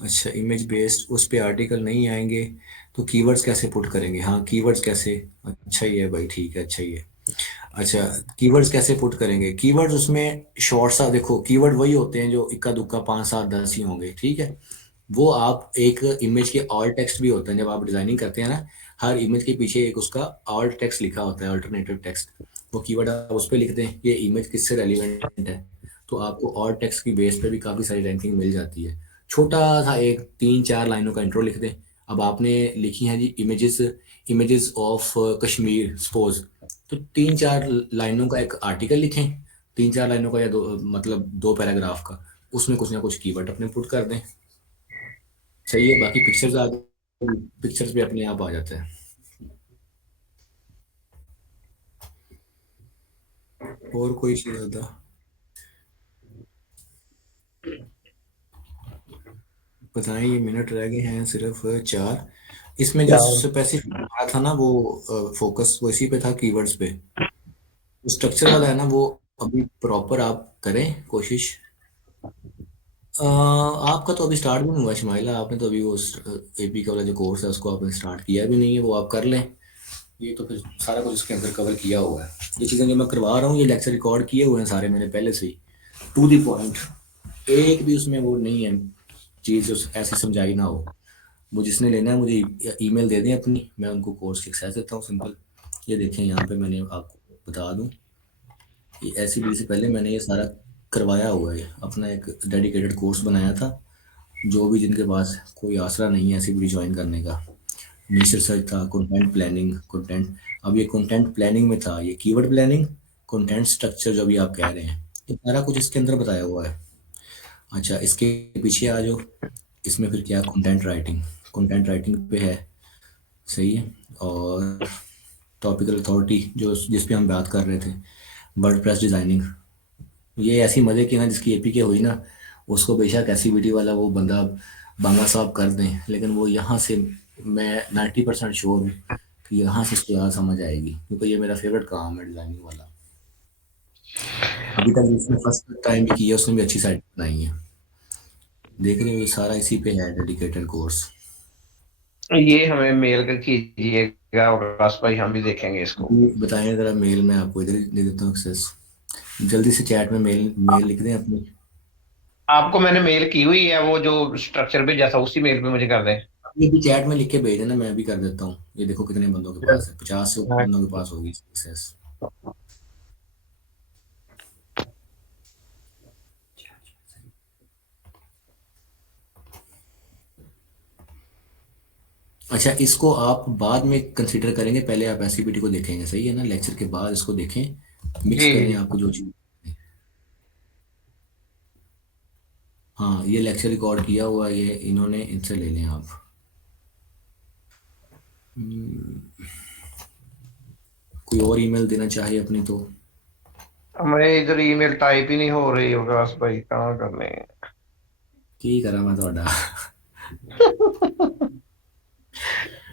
अच्छा इमेज बेस्ड उस पे आर्टिकल नहीं आएंगे, तो कीवर्ड्स कैसे पुट करेंगे, हाँ कीवर्ड्स कैसे, अच्छा ही है भाई, ठीक है, अच्छा ही है। अच्छा कीवर्ड्स कैसे पुट करेंगे, कीवर्ड्स उसमें शॉर्ट सा देखो, कीवर्ड वही होते हैं जो इक्का दुक्का 5 7 10 ही होंगे, ठीक है। वो आप एक इमेज के ऑल टेक्स्ट भी होता है, जब आप डिजाइनिंग करते हैं ना, हर इमेज के पीछे एक उसका ऑल टेक्स्ट लिखा होता है, अल्टरनेटिव टेक्स्ट, वो कीवर्ड आप उस पर लिखते हैं, ये इमेज किससे रेलिवेंट है, तो आपको ऑल टेक्स्ट की बेस पे भी काफ़ी सारी रैंकिंग मिल जाती है। छोटा सा एक 3 4 लाइनों का इंट्रो लिख दें। अब आपने लिखी है जी images, images of Kashmir suppose, तो 3 4 लाइनों का एक आर्टिकल लिखें, 3 4 लाइनों का या दो, मतलब 2 पैराग्राफ का, उसमें कुछ ना कुछ कीवर्ड अपने पुट कर दें, सही है। बाकी पिक्चर्स आ, पिक्चर्स भी अपने आप आ जाते हैं। और कोई चीज़ होता, बताएं, ये मिनट रह गए हैं सिर्फ 4। इसमें जो यार स्पेसिफिक था ना वो फोकस वो इसी पे था, कीवर्ड्स पे। स्ट्रक्चर वाला है ना वो अभी प्रॉपर आप करें कोशिश। आपका तो अभी स्टार्ट भी नहीं हुआ शमाइला, आपने तो अभी वो एपी का वाला जो कोर्स है उसको आपने स्टार्ट किया भी नहीं है, वो आप कर लें। ये तो फिर सारा कुछ उसके अंदर कवर किया हुआ है, ये चीज़ें जो मैं करवा रहा हूँ ये लेक्चर रिकॉर्ड किए हुए हैं सारे मैंने पहले से ही, टू दी पॉइंट, एक भी उसमें वो नहीं है चीज़ जो ऐसी समझाई ना हो। मुझे जिसने लेना है मुझे ईमेल दे दें अपनी, मैं उनको कोर्स की एक्सेस देता हूँ सिंपल। ये देखें यहाँ पे मैंने आपको बता दूँ, ये ऐसी बी से पहले मैंने ये सारा करवाया हुआ है, अपना एक डेडिकेटेड कोर्स बनाया था, जो भी जिनके पास कोई आसरा नहीं है ऐसी बी ज्वाइन करने का। नीच रिसर्च था, कंटेंट प्लानिंग, कंटेंट, अब ये कंटेंट प्लानिंग में था, ये कीवर्ड प्लानिंग, कंटेंट स्ट्रक्चर जो भी आप कह रहे हैं, ये सारा कुछ इसके अंदर बताया हुआ है। अच्छा इसके पीछे आ जाओ, इसमें फिर क्या, कंटेंट राइटिंग, कंटेंट राइटिंग पे है, सही है। और टॉपिकल अथॉरिटी जो जिस पे हम बात कर रहे थे, वर्डप्रेस डिज़ाइनिंग, ये ऐसी मज़े की ना जिसकी एपी के हुई ना, उसको बेशक एसीबीटी वाला वो बंदा बांगा साहब कर दें, लेकिन वो यहाँ से मैं 90% श्योर हूँ कि यहाँ से उसको ज़्यादा समझ आएगी, क्योंकि ये मेरा फेवरेट काम है डिज़ाइनिंग वाला। अभी तक जिसने फर्स्ट टाइम भी किया उसने भी अच्छी साइट बनाई है। देख रहे हो ये सारा इसी पे है डेडिकेटेड कोर्स। ये हमें मेल कर कीजिएगा आकाश भाई, हम भी देखेंगे इसको। ये बताएं ज़रा, मेल मैं आपको इधर ही दे देता हूँ एक्सेस। जल्दी से चैट में मेल मेल लिख दें अपनी। आपको मैंने मेल की हुई है, वो जो स्ट्रक्चर पे जैसा उसी मेल पे मुझे कर दें। ये भी चैट में लिख के भेज देना, मैं भी कर देता हूँ। ये देखो कितने बंदों के पास है, 50 से ऊपर हाँ। बंदों के पास होगी एक्सेस। अच्छा, इसको आप बाद में कंसिडर करेंगे, पहले आप एससीपीटी को देखेंगे, सही है ना? लेक्चर के बाद इसको देखें, मिक्स जी कर लें जी। आपको जो चीज़। हाँ, ये लेक्चर रिकॉर्ड किया हुआ है, ये इन्होंने, इनसे ले लें आप। कोई और ईमेल देना चाहिए अपनी तो। हमारे इधर ईमेल टाइप ही नहीं हो रही आकाश भाई, कहाँ करने हैं? की करा मैं ਤੁਹਾਡਾ।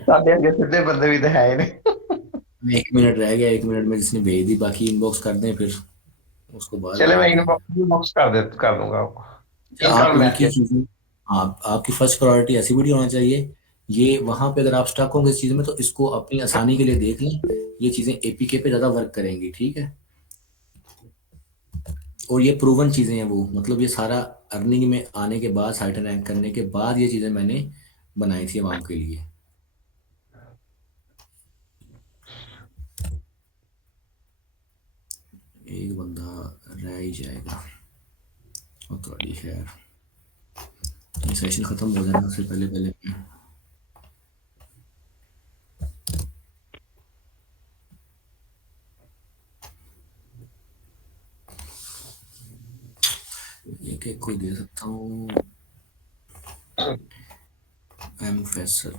साढ़े अगे सीधे बंदे भी तो है ही नहीं। 1 मिनट रह गया, 1 मिनट में जिसने भेज दी, बाकी इनबॉक्स कर दें फिर उसको बाद में चले मैं देते हैं। इनबॉक्स कर दूंगा आपको। आप इनका एक ही मैसेज। चीज़, आप आपकी फर्स्ट प्रायोरिटी एससीपीटी होना चाहिए। ये वहाँ पे अगर आप स्टक होंगे इस चीज़ में तो इसको अपनी आसानी के लिए देख लें। ये चीज़ें एपीके पे ज़्यादा वर्क करेंगी, ठीक है? और ये प्रूवन चीज़ें हैं, वो मतलब ये सारा अर्निंग में आने के बाद, साइट रैंक करने के बाद ये चीज़ें मैंने बनाई थी आवाम के लिए। एक बंदा रह ही जाएगा और थोड़ी खैर, ये सेशन ख़त्म हो जाना उससे पहले पहले एक एक कोई दे सकता हूँ। एम फैसल